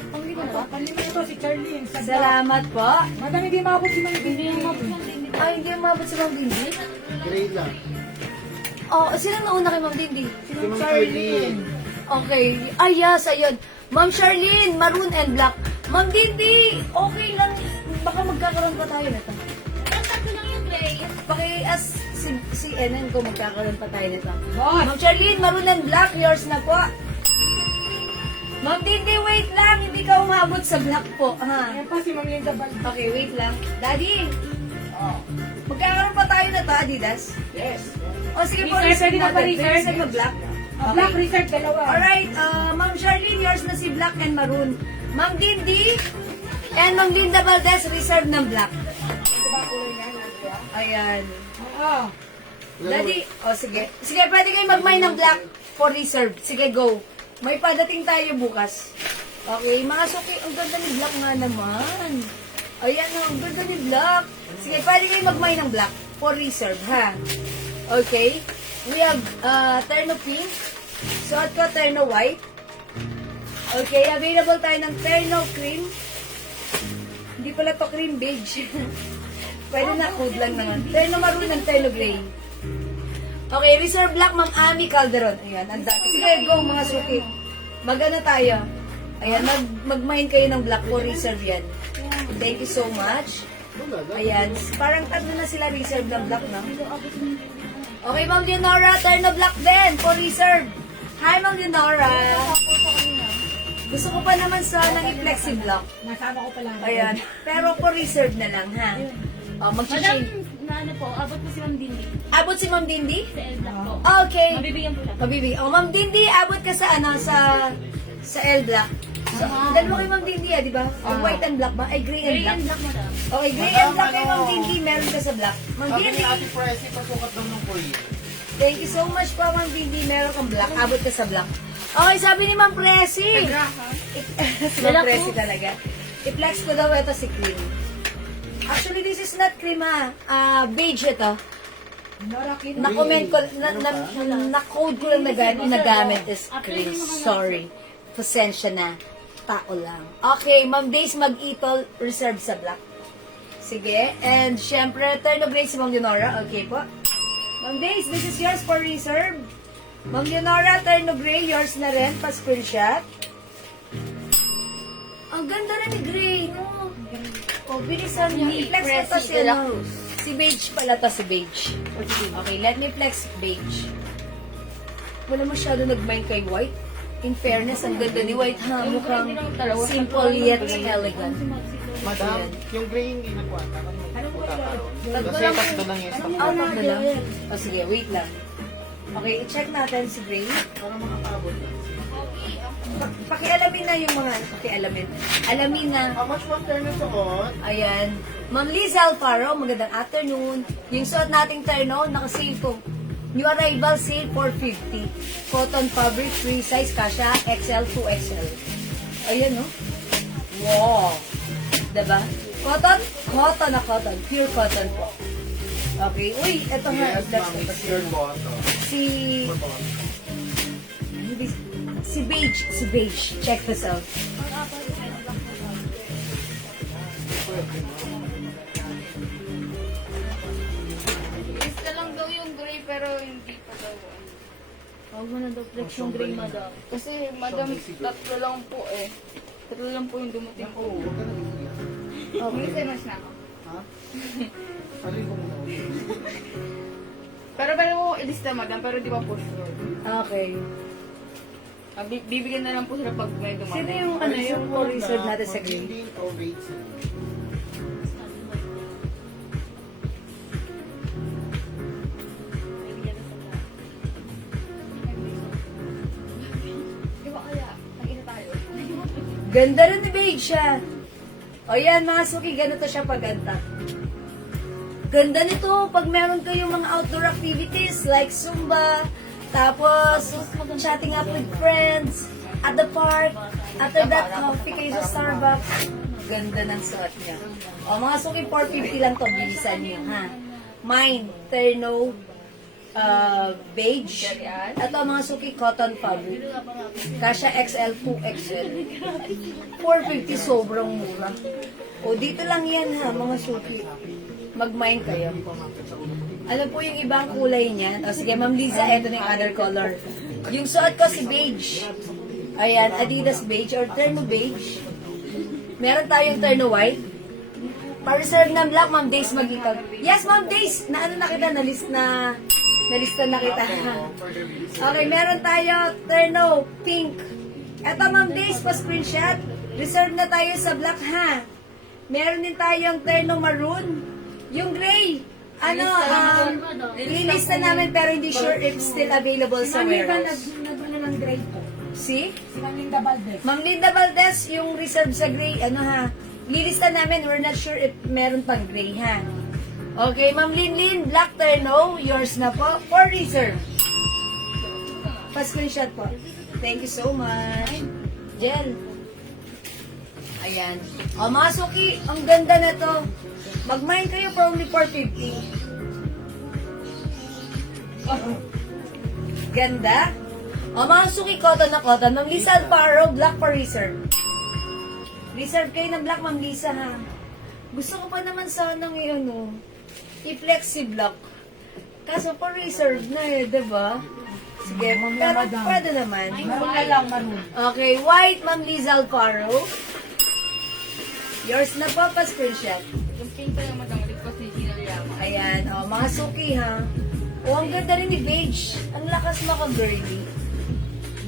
Salamat po. Madami di maabot si Mang Dindi. Ay, hindi umabot si Ma'am Didi. Gray lang. Oh, sino nauna kay Ma'am Didi? Si Ma'am Charlene. Okay. Ay, yes, ayun. Ma'am Charlene, maroon and black. Ma'am Dindi, okay lang. Baka magkakaroon pa tayo nito. Paki-as si Enen ko magkakaroon pa tayo nito. Ma'am Charlene, maroon and black. Yours na po. Ma'am Dindi, wait lang. Hindi ka umabot sa black po. Ha? Ayan pa si Ma'am Linda Bal. Okay, wait lang. Daddy, magkakaroon pa tayo nito, Adidas? Yes. O sige po, Reserve, pwede na pa natin. reserve. Reserve na black. Black reserve, dalawa. Alright, Ma'am Charlene, yours na si black and maroon. Ma'am Dindi and Ma'am Linda Valdez, reserve ng black. Ayan. Oo. Daddy, sige. Sige, pwede kayo mag-mine ng black for reserve. Sige, go. May padating tayo bukas. Okay, mga suki, ang ganda ni black nga naman. Ayan o, ang ganda ni Black. Sige, pwede kayo mag-mine ng Black for reserve, ha? Okay. We have terno pink. Suot ko terno white. Okay, available tayo ng terno cream. Hindi pala to cream beige. Pwede na code lang naman. Terno maroon ng terno gray. Okay, reserve black, Ma'am Ami Calderon. Ayan, ang dami. Sige, go mga suki. Mag-ano tayo? Ayan, mag-mine kayo ng black for reserve yan. Thank you so much. Ayan, parang tatlo na sila reserve ng black, no? Okay, Ma'am Leonora, terno black din for reserve. Hi, Ma'am Leonora. Gusto ko pa naman sana i-flex si black. Nasama ko pala. Ayan, pero for reserve na lang, ha? Oh, Madam, mag-change. na ano po, abot po si Ma'am Dindi. Abot si Ma'am Dindi? Sa L-Block po. Okay. Mabibigyan po lang. Mabibigay. Oh, Ma'am Dindi, abot ka sa ano, sa L-Block. So, dalawa kay Ma'am Dindi, di ba? Yung white and black ba? Ay, gray and Gray black. and black, madam. Okay, gray and black kay Ma'am Dindi, meron ka sa black. Ma'am Sabi ni Dindi, Ate Presi, pasukat daw ng Korea. thank you so much po, Ma'am Dindi. Meron kang black. Abot ka sa black. Okay, sabi ni Ma'am Presi. Si Ma'am Presi talaga. I-flex ko daw ito si cream. Actually, this is not cream, ha. Beige ito. Na-comment ko, na-code ko lang nagamit is cream. Sorry. Pasensya na. Tao lang. Okay, Ma'am Days, mag-itol, reserve sa black. Sige. And, syempre, turn of grace si Ma'am Leonora. Okay po. Ma'am Days, this is yours for reserve. Ma'am Leonora, turn of gray, yours na rin, pa-screenshot. Ang ganda rin ni Gray, no? O, bilisan niyo. I-flex ko to si, ano, si Beige pala to, si Beige. Okay, let me flex Beige. Wala masyado nag-mind kay White. In fairness, ang ganda ni White, ha? Mukhang simple yet elegant. Madam, yung gray hindi na po ata. Tatlo Kasi lang tatlo lang yung stock. Apat na lang? O, sige, wait lang. Okay, i-check natin si Gray. Para makapabot. Pakialamin na yung mga, pakialamin. Alamin na. How much was turn na suot? Ayan. Ma'am Liz Alfaro, magandang afternoon. Yung suot nating terno, naka-sale ko. New arrival sale, 450. Cotton fabric, free size, kasha, XL, 2XL. Ayan, no? Wow! Diba? Cotton? Cotton na cotton. Pure cotton po. Okay. Uy, eto nga. Yes, That's ma'am, the it's your bottom. Si Beige. Si Beige. Check this out. Isa lang daw yung gray, pero hindi pa daw. Huwag mo na daw flex yung gray, madam. Kasi, madam, tatlo lang po eh. Tatlo lang po yung dumating po. Okay. Minsan na ako. Ha? Sabi ko muna. Pero ilista, madam, pero di ba po sure? Okay. Bibigyan na lang po sila pag may dumating. Sino yung ano yung for reserve natin sa green? Hindi o rates. Di ba kaya? Nag-ina tayo. Ganda rin ni Beige siya. O yan mga suki, ganito siya paganda. Ganda nito pag meron kayong mga outdoor activities like Zumba, tapos chatting up with friends, at the park, after that, coffee kayo sa Starbucks. Ganda ng suot niya. O mga suki, 450 lang to, bilisan niyo ha. Mine, terno, beige. Ito mga suki, cotton fabric. Kasha XL, 2XL. 450, sobrang mura. O, dito lang yan ha, mga suki. Mag-mine kayo. Ano po yung ibang kulay niyan? O sige, Ma'am Liza, ito na yung other color. Yung suot ko si beige. Ayan, Adidas beige or terno beige. Meron tayong terno white. Pa-reserve ng black, Ma'am Days mag-ikag. Yes, Ma'am Days! Na ano na kita, nalista na kita. Okay, meron tayo terno pink. Eto, Ma'am Days, pa-screenshot. Reserve na tayo sa black, ha? Meron din tayong terno maroon. Yung gray, lilista namin pero hindi sure if still available sa warehouse. Nagano ng grade po. See? Si Ma'am Linda Valdez. Ma'am Linda Valdez, yung reserve sa gray, lilista namin, we're not sure if meron pang gray, ha? Okay, Ma'am Linlin, black terno, yours na po, for reserve. Pa-screenshot po. Thank you so much. Jel. Ayan. O, mga suki, ang ganda na to. Mag-mine kayo for only 450. Ganda. O, mga suki, cotton na cotton. Ma'am Lisa Alfaro, black for reserve. Reserve kayo ng black, Ma'am Lisa, ha? Gusto ko pa naman sanang i-flexi black. Kaso pa reserve na diba? Sige, pero pwede naman. Maroon na lang, maroon. Okay, white, Ma'am Liza Alfaro. Yours na po, pa-screenshot. Yung pink ko yung madam, request ni Gina Liama. Ayan, mga suki ha. Ang ganda rin ni beige. Ang lakas maka-girly.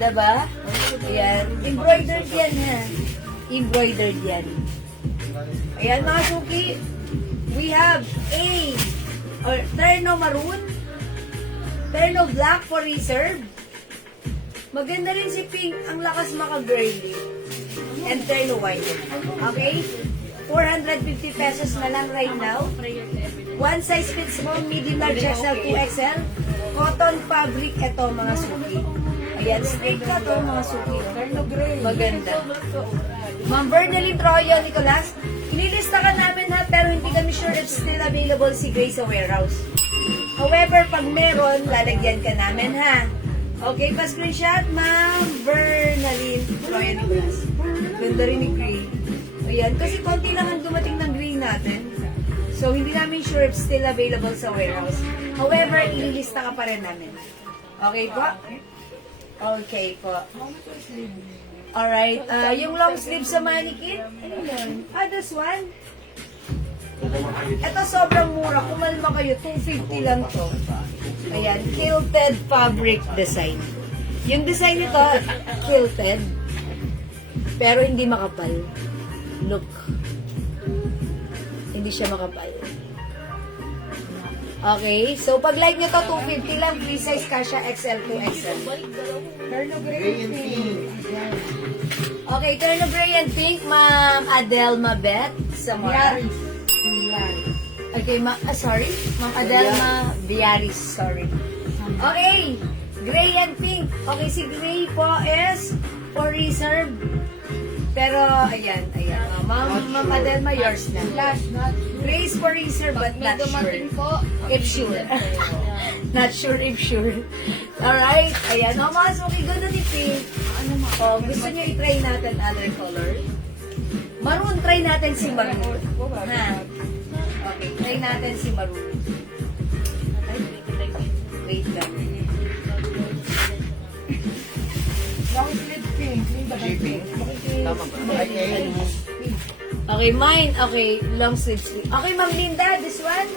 Diba? Ayan, embroidered yan ha. Embroidered yan. Ayan, mga suki. We have terno maroon, terno black for reserve. Maganda rin si pink, ang lakas maka-girly. And terno white. Okay? 450 pesos na lang right now. One size fits all, medium large XL, 2XL. Cotton fabric, ito mga suki. Ayan, straight cotton mga suki. Maganda. Ma'am Bernalyn Troyo, Nicolas, inilista ka namin ha, pero hindi kami sure if still available si Grace sa warehouse. However, pag meron, lalagyan ka namin ha. Okay, pa-screenshot, Ma'am Bernalyn Troyo, Nicolas. Ganda rin ni Gray. Ayan, kasi konti lang ang dumating ng Gray natin. So, hindi namin sure if still available sa warehouse. However, ililista ka pa rin namin. Okay po? Okay po. Alright, yung long sleeve sa mannequin, ano yun? This one? Ito sobrang mura, kumalma kayo, 250 lang to. Ayan, quilted fabric design. Yung design nito, quilted, pero hindi makapal. Look. Hindi siya makapal. Okay, so pag like nyo to, 250 lang, free size kasha XL to XL. Gray and pink. Okay, turn of gray and pink, Ma'am Adelma Beth Zamora. Okay, sorry. Ma'am Adelma Biaris, sorry. Okay, gray and pink. Okay, si gray po is for reserve. Pero, ayan. Ma'am Adelma, yours na. Gray is for reserve, but not sure. If sure. Not sure if sure. Alright, ayan. O, mga suki, ganda ni pink. O, gusto niyo i-try natin other color? Maroon, try natin si maroon. Ha? Okay, try natin si maroon. Wait lang. Long sleeve pink. GP. Tama ba? Okay. Okay, mine. Okay, long sleeve. Okay, Ma'am Linda, this one.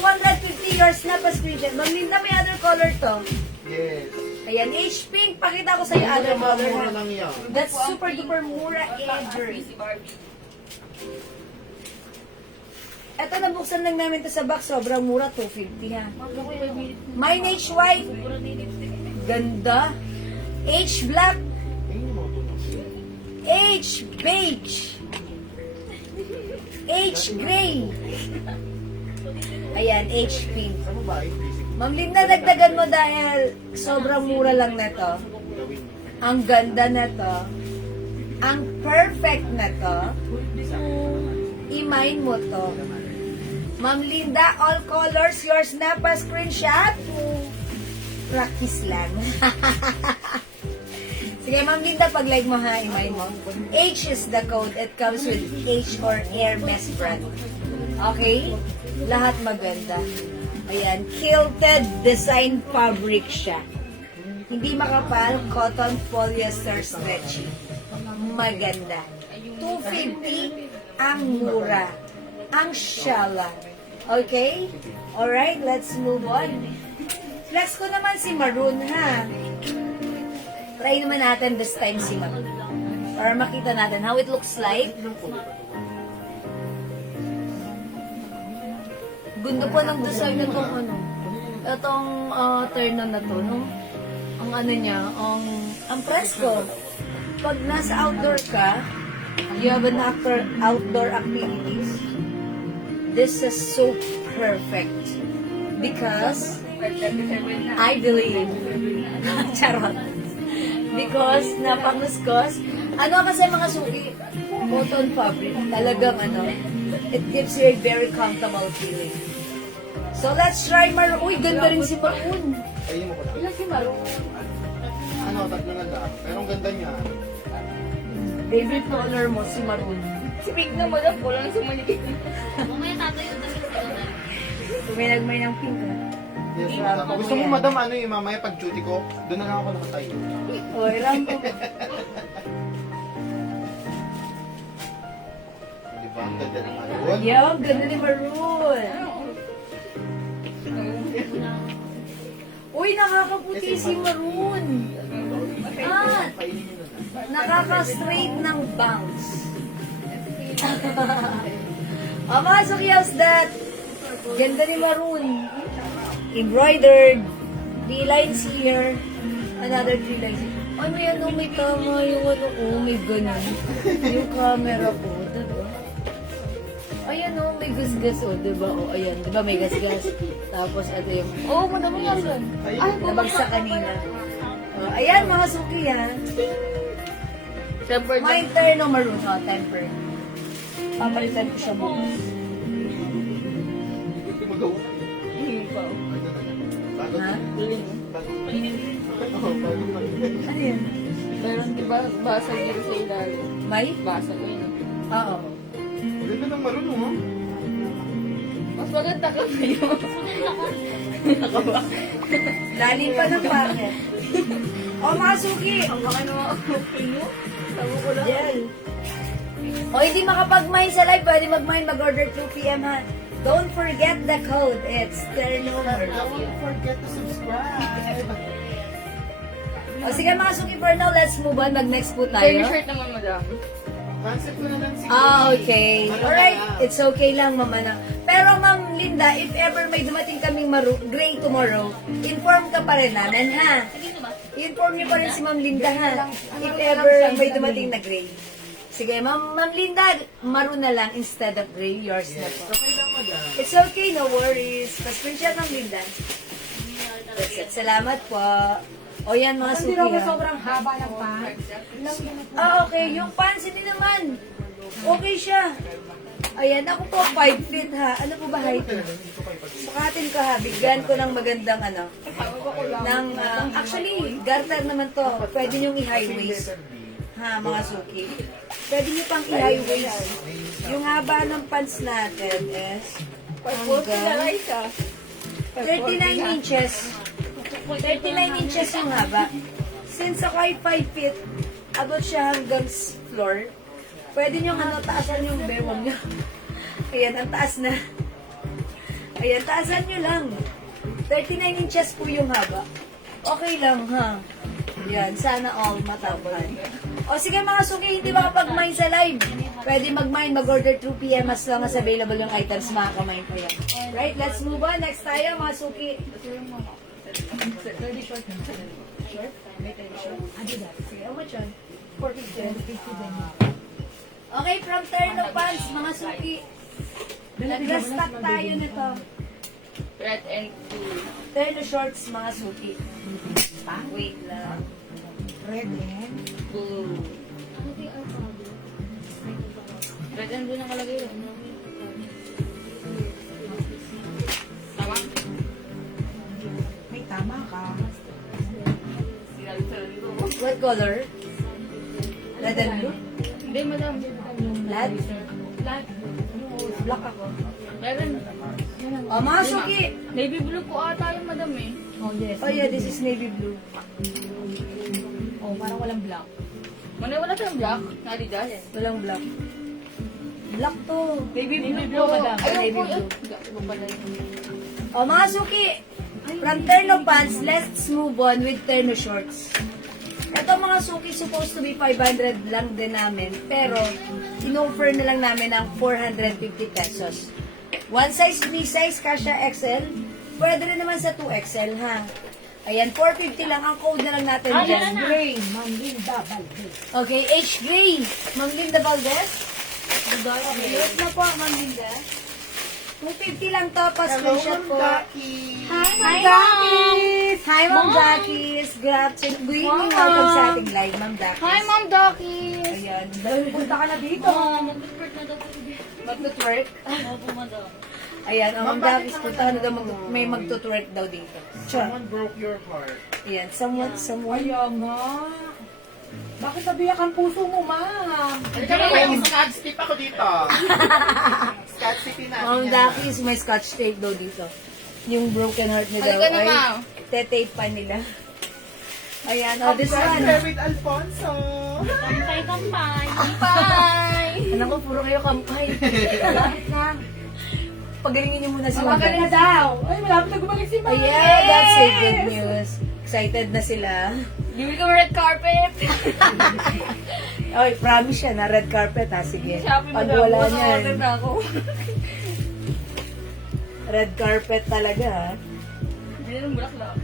250 yours na pa screenshot. Ma'am Linda, may other color to. Yes. Ayan, H pink. Pakita ko sa'yo other color. Mura ha? lang yan. That's super duper mura ever. Ito, nabuksan lang namin to sa box. Sobrang mura, 250 ha. Mine H white. Ganda. H black. H beige. H gray. Ayan, H pink. Sa babae, basic. Ma'am Linda, dagdagan mo dahil sobrang mura lang na to. Ang ganda na to. Ang perfect na to. I-mine mo to. Ma'am Linda, all colors, yours na pa screenshot. Practice lang. Sige, Ma'am Linda, pag like mo ha, i-mine mo. H is the code. It comes with H or Hermes brand. Okay? Lahat maganda. Ayan, quilted design fabric siya. Hindi makapal, cotton, polyester, stretchy. Maganda. 250 ang mura. Ang shala. Okay? Alright, let's move on. Flex ko naman si Maroon, ha? Try naman natin this time si Maroon. Para makita natin how it looks like. Gundo pa ng design na itong itong terno na to, no? Ang ano niya, ang presko. Pag nasa outdoor ka, you have an outdoor activities, this is so perfect. Because, I believe, charot. Because, napakuskus. Ano kasi mga suki, cotton fabric. Talagang it gives you a very comfortable feeling. So let's try Maroon. Uy, ganda rin si Maroon. Ayun mo ko lang. Ilan si Maroon? Ano, 3 na lang. Pero ang ganda niya. Favorite color mo si Maroon. Si Big na madam, wala na sumalikit. Tuminagmay ng pink ha. Yes, madam. Gusto mo, madam, ano yung mamaya pag duty ko, doon na lang ako nakatayo. Uy, Rambo. Di ba? Ang ganda ng Maroon. Yeah, ang ganda ni Maroon. Uy, nakakaputi si Maroon. Ah, nakaka-straight ng bounce. Mga Sukiyaws, that ganda ni Maroon. Embroidered. 3 lines here. Another 3 lines here. Ay, may tama yung may ganun. Yung camera ko, diba? Ayan may gasgas diba? Ayan, diba may gasgas. Tapos yung, madami nga yun. Ay, bumagsak kanina. Ayan, mga suki Temper May terno maroon, temper. Papalitan ko siya bukas. Hindi ko magawa. Bago. Ha? Bago. Oo, bago. Ano yan? Meron di ba basag yun sa ilalim? May? Basag yun. Oo. Ganda ng Maroon, oh. Mas maganda ka ngayon. Lalim pa ng packet. Mga suki! Ang baka naman ako mo. Sabi ko lang. Yan. Hindi makapag-mine sa live, pwede mag-mine, mag-order 2 p.m. ha. Don't forget the code. It's turnover. Don't forget to subscribe. Sige mga suki, for now, let's move on. Mag-next po Terno tayo. shirt naman madam. Concept ko na lang si Okay. Alright. It's okay lang, Mama na. Pero, Ma'am Linda, if ever may dumating kaming gray tomorrow, inform ka pa rin namin, ha? Inform niyo pa rin si Ma'am Linda, ha? If ever may dumating na gray. Sige, Ma'am Linda, maroon na lang instead of gray. Yours na po. Okay lang, madam. It's okay, no worries. Pa-screenshot, Ma'am Linda. That's it. Salamat po. O yan, mga Hindi suki, raw ha? sobrang haba ng pants. Okay. Yung pants, hindi naman. Okay siya. Ayan, ako po 5 feet, ha? Ano po ba height mo? Sukatin ko, ha? Bigyan ko ng magandang actually, garter naman to. Pwede niyong i-high waist. Ha, mga suki. Pwede niyo pang i-high waist. Yung haba ng pants natin is hanggang 39 inches. 39 inches yung haba. Since ako ay 5 feet, abot siya hanggang floor. Pwede nyo taasan yung bewang nyo. Ayan, ang taas na. Ayan, taasan nyo lang. 39 inches po yung haba. Okay lang, ha? Ayan, sana all matapad. O sige mga suki, hindi makapag-mine sa live. Pwede mag-mine, mag-order 2 p.m. as long as available yung items, makaka-mine pa yan. Right, let's move on. Next tayo, mga suki. Ready short? Short? May ready short? Adidas. Sige, how much yun? 450. Okay, from Terno Pants, mga suki. Nag-restock tayo nito. Red and blue. Terno Shorts, mga suki. Wait lang. Red and Blue. Red and blue nakalagay yun. Tama? may tama ka. Sinali-sali ko. What color? Red and blue? Hindi madam. Lahat? Black ako. Meron. O, mga suki. Navy blue po ata yung madam eh. Oh, yes. Oh yeah, this is navy blue. Oh, parang walang black. Wala tayong black. Adidas. Walang black. Black to. Navy blue blue, po. madam. Ayun Navy po. blue. Iba pala yun. O, mga suki. From Terno Pants, let's move on with Terno Shorts. Ito mga suki, supposed to be 500 lang din namin. Pero, in-offer na lang namin ng 450 pesos. One size, free size, kasha XL. Pwede rin naman sa 2XL, ha? Ayan, 450 lang. Ang code na lang natin dyan. Gray, Ma'am Linda Valdez. Okay, H. Gray. Ma'am Linda Valdez. Okay, yes na po, Ma'am Linda. 250 lang to, Hello, pa-screenshot Ma'am po. Ducky. Hi, Ma'am Dakis! Hi, Ma'am Dakis! Good afternoon. Good evening. Welcome sa ating live, Ma'am Dakis. Hi, Ma'am Ducky! Ayan. Punta ka na dito. Mag-report na daw po. Magtutwerk. Opo, madam. Ayan, Ma'am Ma'am, Dakis, bakit punta ka na daw, may magtutwerk daw dito. Sure. Someone broke your heart. Ayan, someone. Kaya nga. Bakit nabiyak ang puso mo, ma'am? Halika na, may scotch tape ako dito. Scotch tape natin. Ma'am yan. Dakis, may scotch tape daw dito. Yung broken heart niya daw Halika na, ay ma'am. te-tape pa nila. Ayan, oh, this one. Here with Alfonso. Kampay, kampay. Kampay! Alam ko, puro kayo kampay. Bakit na? Pagalingin niyo muna si Ma'am Magaling na Dakis. daw. Ay, malapit na gumaling si ma'am. Ayan, that's a good news. Excited na sila. Bibili ko red carpet. Oy, promise siya na red carpet ha. Sige. Shopee Pag madam. wala Order niyan, na ako. red carpet talaga ha. Bili ng bulaklak.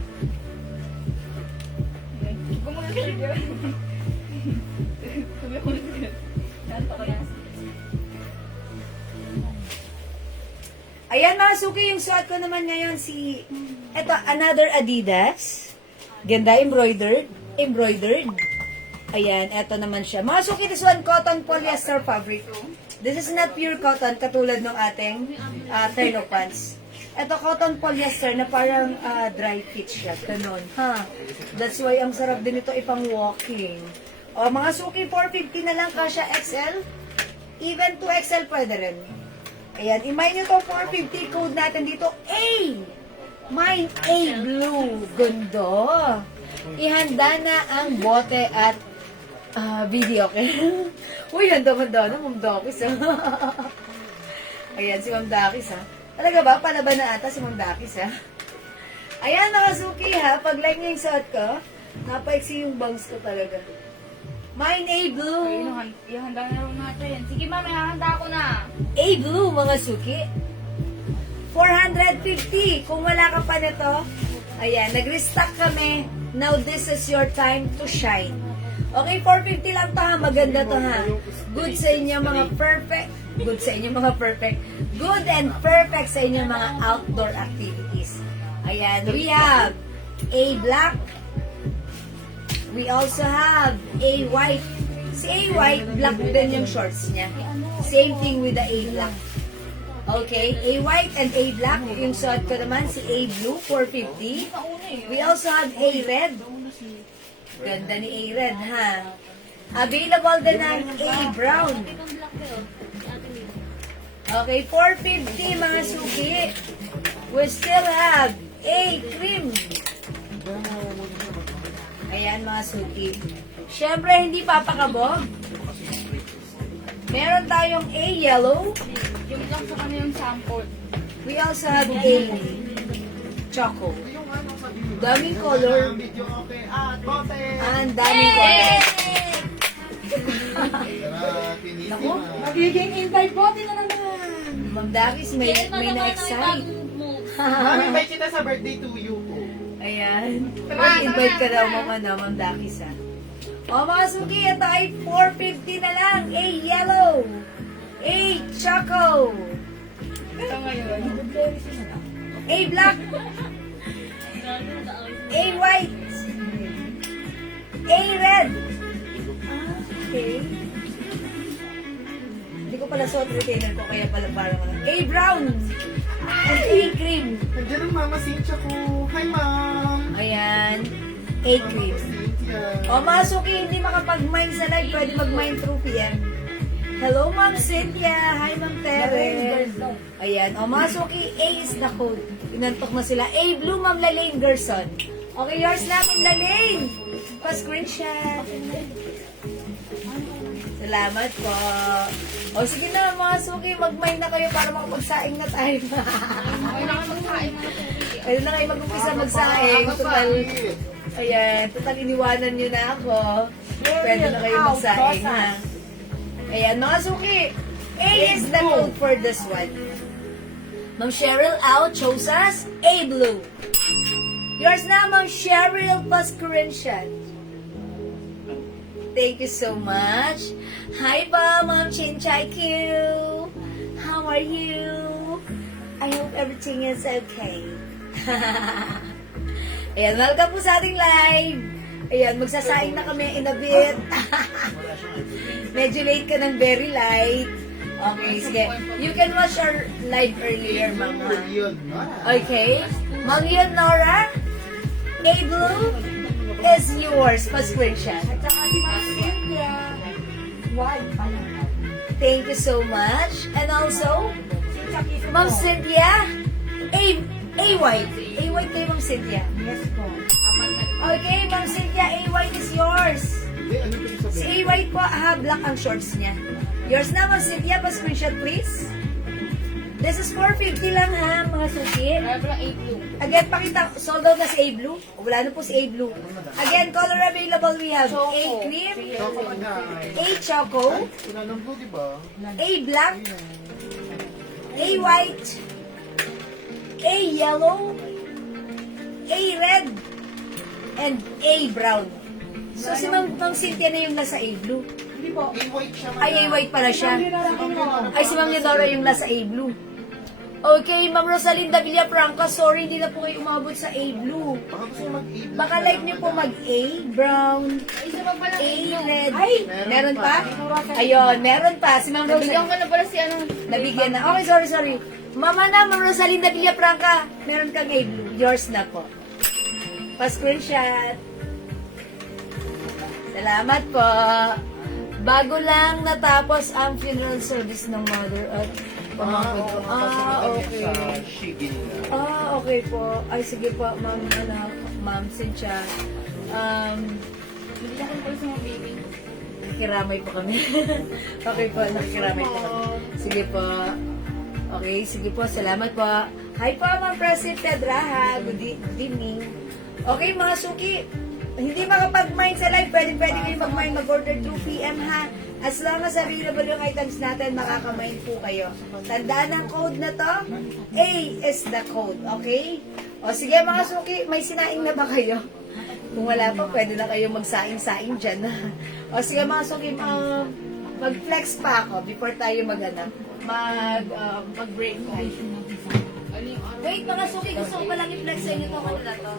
Gumulong siya dyan. Sabi ko na. Yan pa kaya. Ayan mga suki, yung suot ko naman ngayon eto, another Adidas. Ganda, embroidered. Ayan, eto naman siya. Mga suki, this one, cotton polyester fabric. This is not pure cotton, katulad ng ating terno pants. Eto, cotton polyester na parang dry fit siya. Ganon. Ha? That's why ang sarap din ito ipang walking. O, mga suki, 450 na lang, kasya XL. Even 2XL pwede rin. Ayan, i-mine nyo to 450 code natin dito. A! Mine A Blue. Gundo. Ihanda na ang bote at video. Uy, handa-handa na, Ma'am Dakis, ha? Ayan, si Ma'am Dakis, ha? Talaga ba? Palaban na ata si Ma'am Dakis, ha? Ayan, nakasuki, ha? Pag like nyo yung suot ko, napaiksi yung bangs ko talaga. Mine A Blue. Ihanda na rin natin. Sige, ma'am, ihanda ko na. A Blue, mga suki. 450. Kung wala ka pa nito, ayan, nag-restock kami. Now, this is your time to shine. Okay, 450 lang to ha. Maganda to ha. Good sa inyo mga perfect. Good sa inyo mga perfect. Good and perfect sa inyo mga outdoor activities. Ayan, we have A black. We also have A white. Si A white, black din yung shorts niya. Same thing with the A black. Okay, A white and A black. Yung suot ko naman, si A blue, 450. We also have A red. Ganda ni A red, ha? Available din ang A brown. Okay, 450 mga suki. We still have A cream. Ayan mga suki. Siyempre, hindi papakabog. Meron tayong A yellow. Yung lang sa kanya yung sample. We also have A choco. Daming color. Video okay. Bote. Ang daming color. Tara, Naku, Magiging invite bote na naman. Ma'am Dakis, may na-excite. Mami, invite kita sa birthday to you. Ayan. Mag-invite ka daw Ma'am Dakis, ha? O mga suki, ito ay 450 na lang. A yellow. A choco. Ito ngayon. A black. A white. A red. Okay. Hindi ko pala suot retainer ko, kaya pala parang A brown. And A cream. Nandiyan ang mama Cynthia ko. Hi, ma'am. Ayan. A cream. Cynthia. O mga suki, hindi makapag-mine sa live, pwede mag-mine through PM. Hello, Ma'am Cynthia. Hi, Ma'am Tere. Ayan. O mga suki, A is the code. Inantok na sila. A blue, Ma'am Lalaine Gerson. Okay, yours na, Ma'am Lalaine. Pa-screenshot. Salamat po. O sige na, mga suki, mag-mine na kayo para makapagsaing na tayo. Okay na kayo magkain na ito. Pwede na kayo mag-umpisa magsaing. Total, ayan, total iniwanan nyo na ako. Pwede na kayo magsaing, ha? Ayan, mga suki, A is the code for this one. Ma'am Cheryl Au chose us A blue. Yours na, Ma'am Cheryl plus screenshot. Thank you so much. Hi pa, Ma'am Chinchay Q. How are you? I hope everything is okay. Ayan, welcome po sa ating live. Ayan, magsasaing na kami in a bit. Medyo late ka ng very light. Okay, sige. You can watch our live earlier, Ma'am. Yun. Okay. Ma'am Leonora, A Blue is yours. Pa-screenshot. At saka si Ma'am Cynthia. Why? Pala. Thank you so much. And also, Cynthia Kisuko. Ma'am Cynthia, A White. A White kayo, Ma'am Cynthia. Yes po. Okay, Ma'am Cynthia, A White is yours. Hindi, ano ito Si sabihin? A White po, black ang shorts niya. Yours na, Ma'am Cynthia. Pa-screenshot, please. This is 450 lang ha, mga suki. Kaya pala 8 blue. Again, pakita, sold out na si A Blue. Wala na po si A Blue. Again, color available we have A cream, Choco na. A choco, Wala ng blue, di ba? A black, A white, A yellow, A red, and A brown. So si Ma'am Cynthia na yung nasa A Blue. Hindi po. A-white siya. Ay, A white pala siya. Ay, si Ma'am Leonora yung nasa A Blue. Okay, Ma'am Rosalinda Villafranca, sorry, hindi na po kayo umabot sa A Blue. Baka gusto niyo mag-A-blue. Baka like niyo po mag-A, brown, Isa pa pala A 8 blue. red. Ay! Meron pa? Ayun, meron pa. Si Ma'am Nabigyan Rosalinda. ko na pala si ano. Nabigyan na. Okay, sorry. Mama na, Ma'am Rosalinda Villafranca. Meron kang A blue. Yours na po. Pa-screenshot. Salamat po. Bago lang natapos ang funeral service ng mother at pamangkin ko. Okay. Shigin na. Okay po. Ay, sige po, Ma'am, Ma'am Cynthia. Nabigyan ko na pala sa mga baby. Nakikiramay po kami. Okay po, nakikiramay po kami. Sige po. Okay, sige po. Salamat po. Hi po, Ma'am President Pedraha. Good evening. Okay, mga suki. Hindi makapag-mine sa live. Pwede kayo mag-mine, mag-order 2 p.m. ha. As long as available yung items natin, makaka-mine po kayo. Tandaan ang code na to. A is the code. Okay? O sige mga suki, may sinaing na ba kayo? Kung wala pa, pwede na kayo magsaing-saing dyan. O sige mga suki, mag-flex pa ako before tayo mag-break tayo. Ano yung ano? Wait mga suki, gusto ko palang i-flex sa inyo to. Ano na to?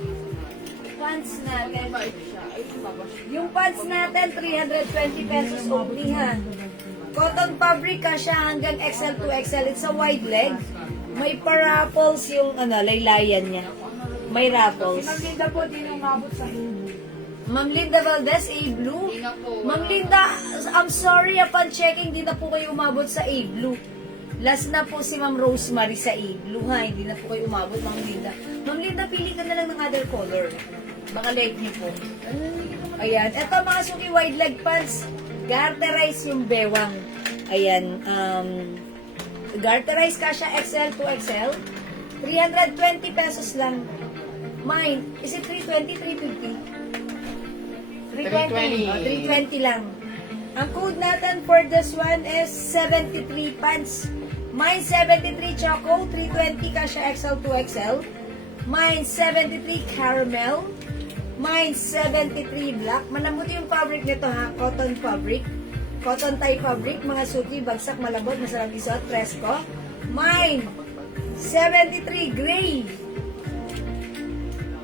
Pants natin. Yung pants natin, 320 pesos only ha. Cotton fabric ka siya hanggang XL to XL. It's a wide leg. May paraffles yung laylayan niya. May raffles. Ma'am Linda po, di na umabot sa hindi. Ma'am Linda Valdez, A Blue. Hindi na po. Ma'am Linda, I'm sorry upon checking, di na po kayo umabot sa A Blue. Last na po si Ma'am Rosemary sa A Blue ha. Hindi na po kayo umabot, Ma'am Linda. Ma'am Linda, pili ka na lang ng other color. Baka like niyo po. Ayan. Ito mga suki wide leg pants. Garterize yung bewang. Ayan. Garterize ka siya XL to XL. 320 pesos lang. Mine. Is it 320? 350? 320 lang. Ang code natin for this one is 73 pants. Mine 73 choco, 320 ka siya XL to XL. Mine 73 caramel. Mine 73 black. Malamuti yung fabric nito ha, cotton fabric. Cotton tie fabric, mga suki, bagsak, malabot, masarap isuot, fresco. Mine 73 gray.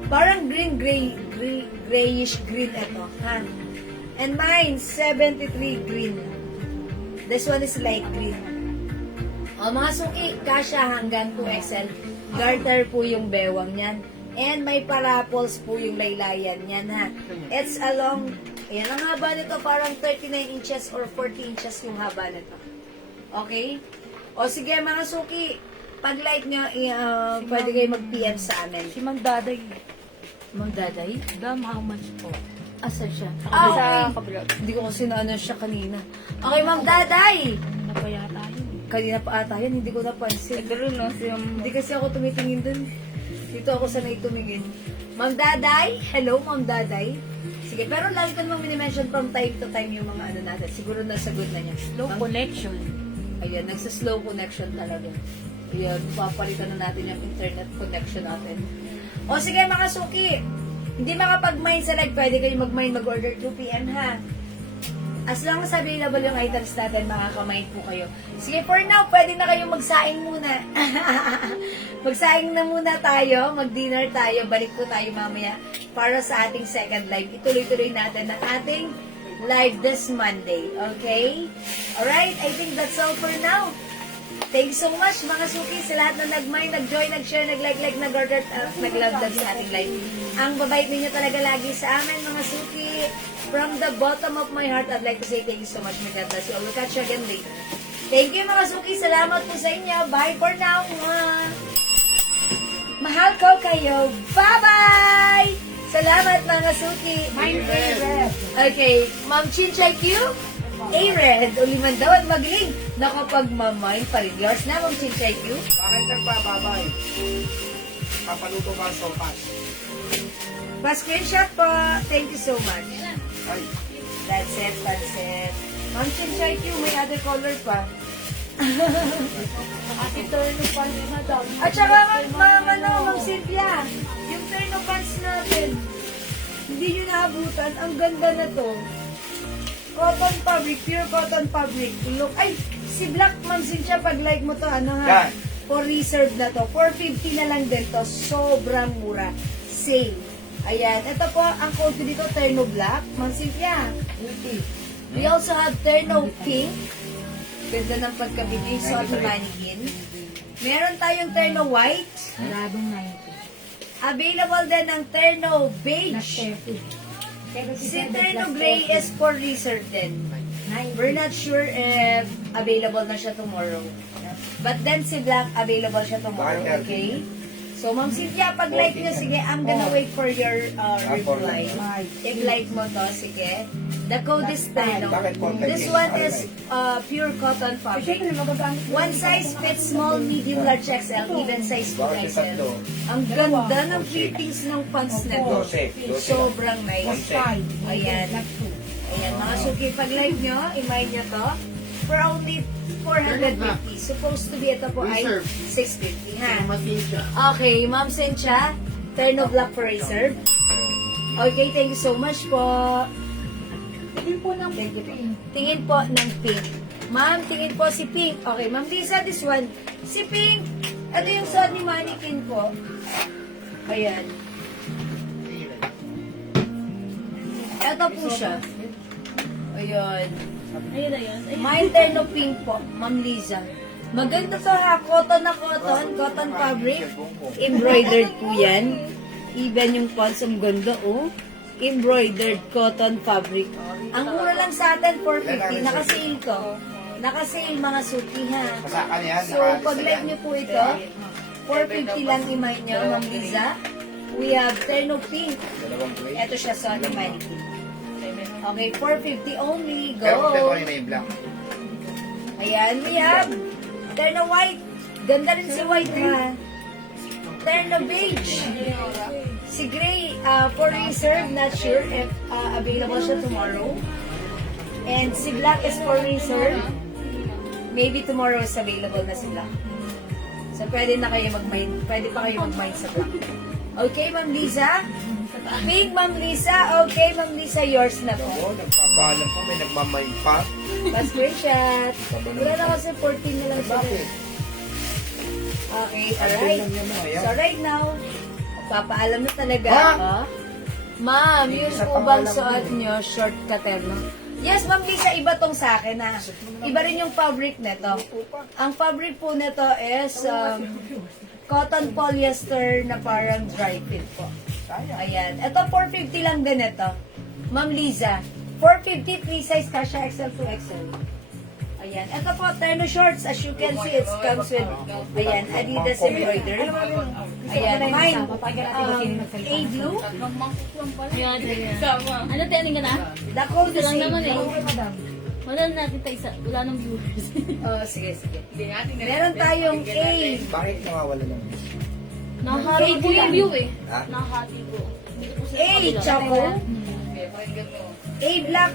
Parang grayish green ito, ha? And mine, 73 green. This one is light green. O, mga suki, kasha hanggang 2XL. Garter po yung bewang niyan. And may parapols po yung laylayan niyan, ha? It's along, ayan, ang haba nito, parang 39 inches or 40 inches yung haba nito. Okay? O, sige, mga suki, pag like nyo, pwede kayo mag-PM sa amin. Si Mang Daday. Mang Daday? Dam, how much po? Asa siya? Sa Okay. kabila. Hindi ko kasi naano siya kanina. Okay, Ma'am Daday! Ano pa yata yun? Kanina pa ata yan, hindi ko napansin. Siguro no, si Hindi kasi ako tumitingin dun. Dito ako sanay tumingin. Ma'am Daday? Hello, Ma'am Daday? Sige, pero lagi ko namang minimension from time to time yung mga ano natin. Siguro nasagot na niya. Low Ma'am- connection. Ayan, nagsa-slow connection talaga. Ayan, papalitan na natin yung internet connection natin. O sige mga suki, hindi makapag-mine sa live, pwede kayo mag-mine, mag-order 2 p.m. ha. As long as available yung items natin, makakamind po kayo. Sige, for now, pwede na kayong magsaing muna. Magsaing na muna tayo, mag-dinner tayo, balik po tayo mamaya para sa ating second live. Ituloy-tuloy natin ang ating live this Monday. Okay? Alright, I think that's all for now. Thank you so much mga suki sa lahat na nag-mind, nag-join, nag-share, nag-like, nag-order at nag-love sa ating live. Ang babait ninyo talaga lagi sa amin mga suki. From the bottom of my heart, I'd like to say thank you so much. May God bless you. We'll catch you again later. Thank you mga suki. Salamat po sa inyo. Bye for now. Mwah. Mahal ko kayo. Bye-bye! Salamat mga suki. My favorite. Okay, Ma'am Chinchay Q. A-Red, uliman daw at magaling. Nakapag-mamain pa rin. Yours na, Ma'am Chinchay Q. Bakit nagpababay? Papaluto ka sopas. Pa-screenshot po. Thank you so much. Ay, That's it, that's it. Ma'am Chinchay Q, may other color pa. Ate Turno pa ni Madam. At saka, Ma'am Cynthia, yung terno pants natin, hindi nyo naabutan. Ang ganda na to. Cotton fabric, pure cotton fabric. Look, ay, si Black Ma'am Cynthia, pag like mo to, ano ha? Yan. For reserve na to. 450 na lang din to. Sobrang mura. Sale. Ayan. Ito po, ang code ko dito, Terno Black. Ma'am Cynthia. We also have Terno Pink. Ganda ng pagkabili. Suot ni Mannequin. Meron tayong Terno White. Maradong 90. Available din ang Terno Na Beige. 30. Si Terno Gray is for reserve din. We're not sure if available na siya tomorrow. But then si Black, available siya tomorrow, okay? So, Ma'am Cynthia, pag like nyo, sige, I'm gonna wait for your reply. I-like mo to, sige. The code is Terno. This one is pure cotton fabric. One size fits small, medium, large XL, even size 2XL. Ang ganda ng fittings ng pants na to. Sobrang nice. Ayan. Ayan, mga suki, pag like nyo, i-mind nyo to. For only 450. Supposed to be ito po ay 650, ha? Okay, Ma'am Cynthia, Terno Black for reserve. Okay, thank you so much po. Tingin po ng Thank you po. Tingin po ng pink. Ma'am, tingin po si pink. Okay, Ma'am Lisa, this one. Si pink. Ito yung suot ni Mannequin po. Ayan. Ito po siya. Ayan. Ayun na yun. My Terno Pink po, Ma'am Liza. Maganda to ha, cotton na cotton, cotton fabric. Embroidered po yan. Even yung pants, ang ganda oh. Embroidered cotton fabric. Ang mura lang sa atin, 450. Nakasale to. Nakasale mga suki ha. Masakan yan. So, pag like nyo po ito, 450 lang imay nyo, Ma'am Liza. We have Terno Pink. Dalawang gray. Ito siya sa Mannequin. Okay, 450 only. Go! Pero ito rin may black. Ayan, we have Terno White. Ganda rin si White ha. Terno Beige. Si Gray, for reserve, not sure if available siya tomorrow. And si Black is for reserve. Maybe tomorrow is available na si Black. So, pwede na kayo mag-mind. Pwede pa kayo mag-mind sa Black. Okay, Ma'am Lisa? Pink, Ma'am Lisa. Okay, Ma'am Lisa, yours na po. Oo, nagpapalam pa. May nagmamay pa. Pa-screenshot. Wala na kasi 14 na lang sila. Bakit? Okay, alright. So right now, papaalam na talaga Ha? ako. Ma'am, yung Sa po bang pangalan suot mo nyo, short katerno? Yes, Ma'am Lisa, iba tong sa akin ha. Iba rin yung fabric nito. Ang fabric po nito is cotton polyester na parang dry fit po. Ayan. Ito, 450 lang din ito. Ma'am Liza, 450, 3 size kasha, XL to XL. Ayan. Ito po, terno shorts. As you can see, it comes with, ayan, Adidas embroidered. Ayan, mine, A blue. Magmangkok lang pala. Yan. Sama. Ano, tiyanin ka na? The code is Ito lang naman eh. A. Wala na natin tayo isa. Wala nang viewers. Oh, sige, sige. Meron tayong A. Bakit nawawala lang? Nakahati po yung view eh. Ha? Nakahati po. Dito po sa A, choco. A black.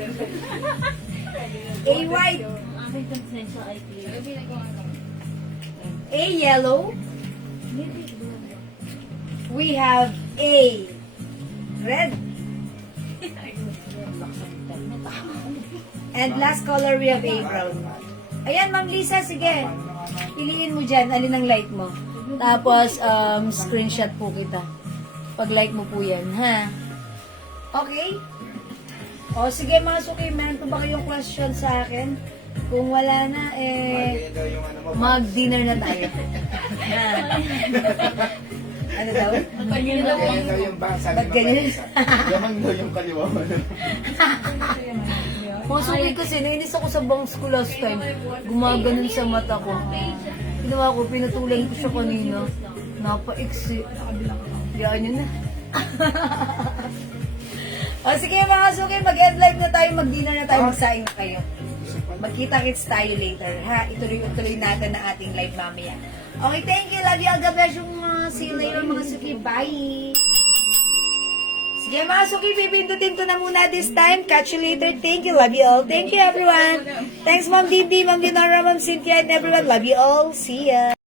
A white. Aking consensya ay A yellow. We have A red. And last color we have April. Ayan, Ma'am Lisa, sige. Piliin mo dyan, alin ang like mo. Tapos, screenshot po kita. Pag-like mo po yan, ha? Okay? O, sige mga suki, meron pa ba kayong question sa akin? Kung wala na, Ganyan daw yung ano mo. mag-dinner na tayo. Ha? Ano daw? Ganyan daw yung bang sabi Ba't ganyan? Yaman daw yung kaliwa mo. Mga suki kasi, nainis ako sa bangs ko last time. Gumaganon sa mata ko. Ginawa ko, pinatulan ko siya kanina. Napa-iksi. Diyan yun na. O sige mga suki, mag-end live na tayo, mag-dinner na tayo, magsaing na kayo. Magkita-kits tayo later, ha? Ituloy natin na ating live mamaya. Okay, thank you. Love you all. God bless you. See you later mga suki. Bye! Sige mga suki, pipindutin ko na muna this time. Catch you later. Thank you. Love you all. Thank you everyone. Thanks Ma'am Dindi, Ma'am Dinora, Ma'am Cynthia, and everyone. Love you all. See ya.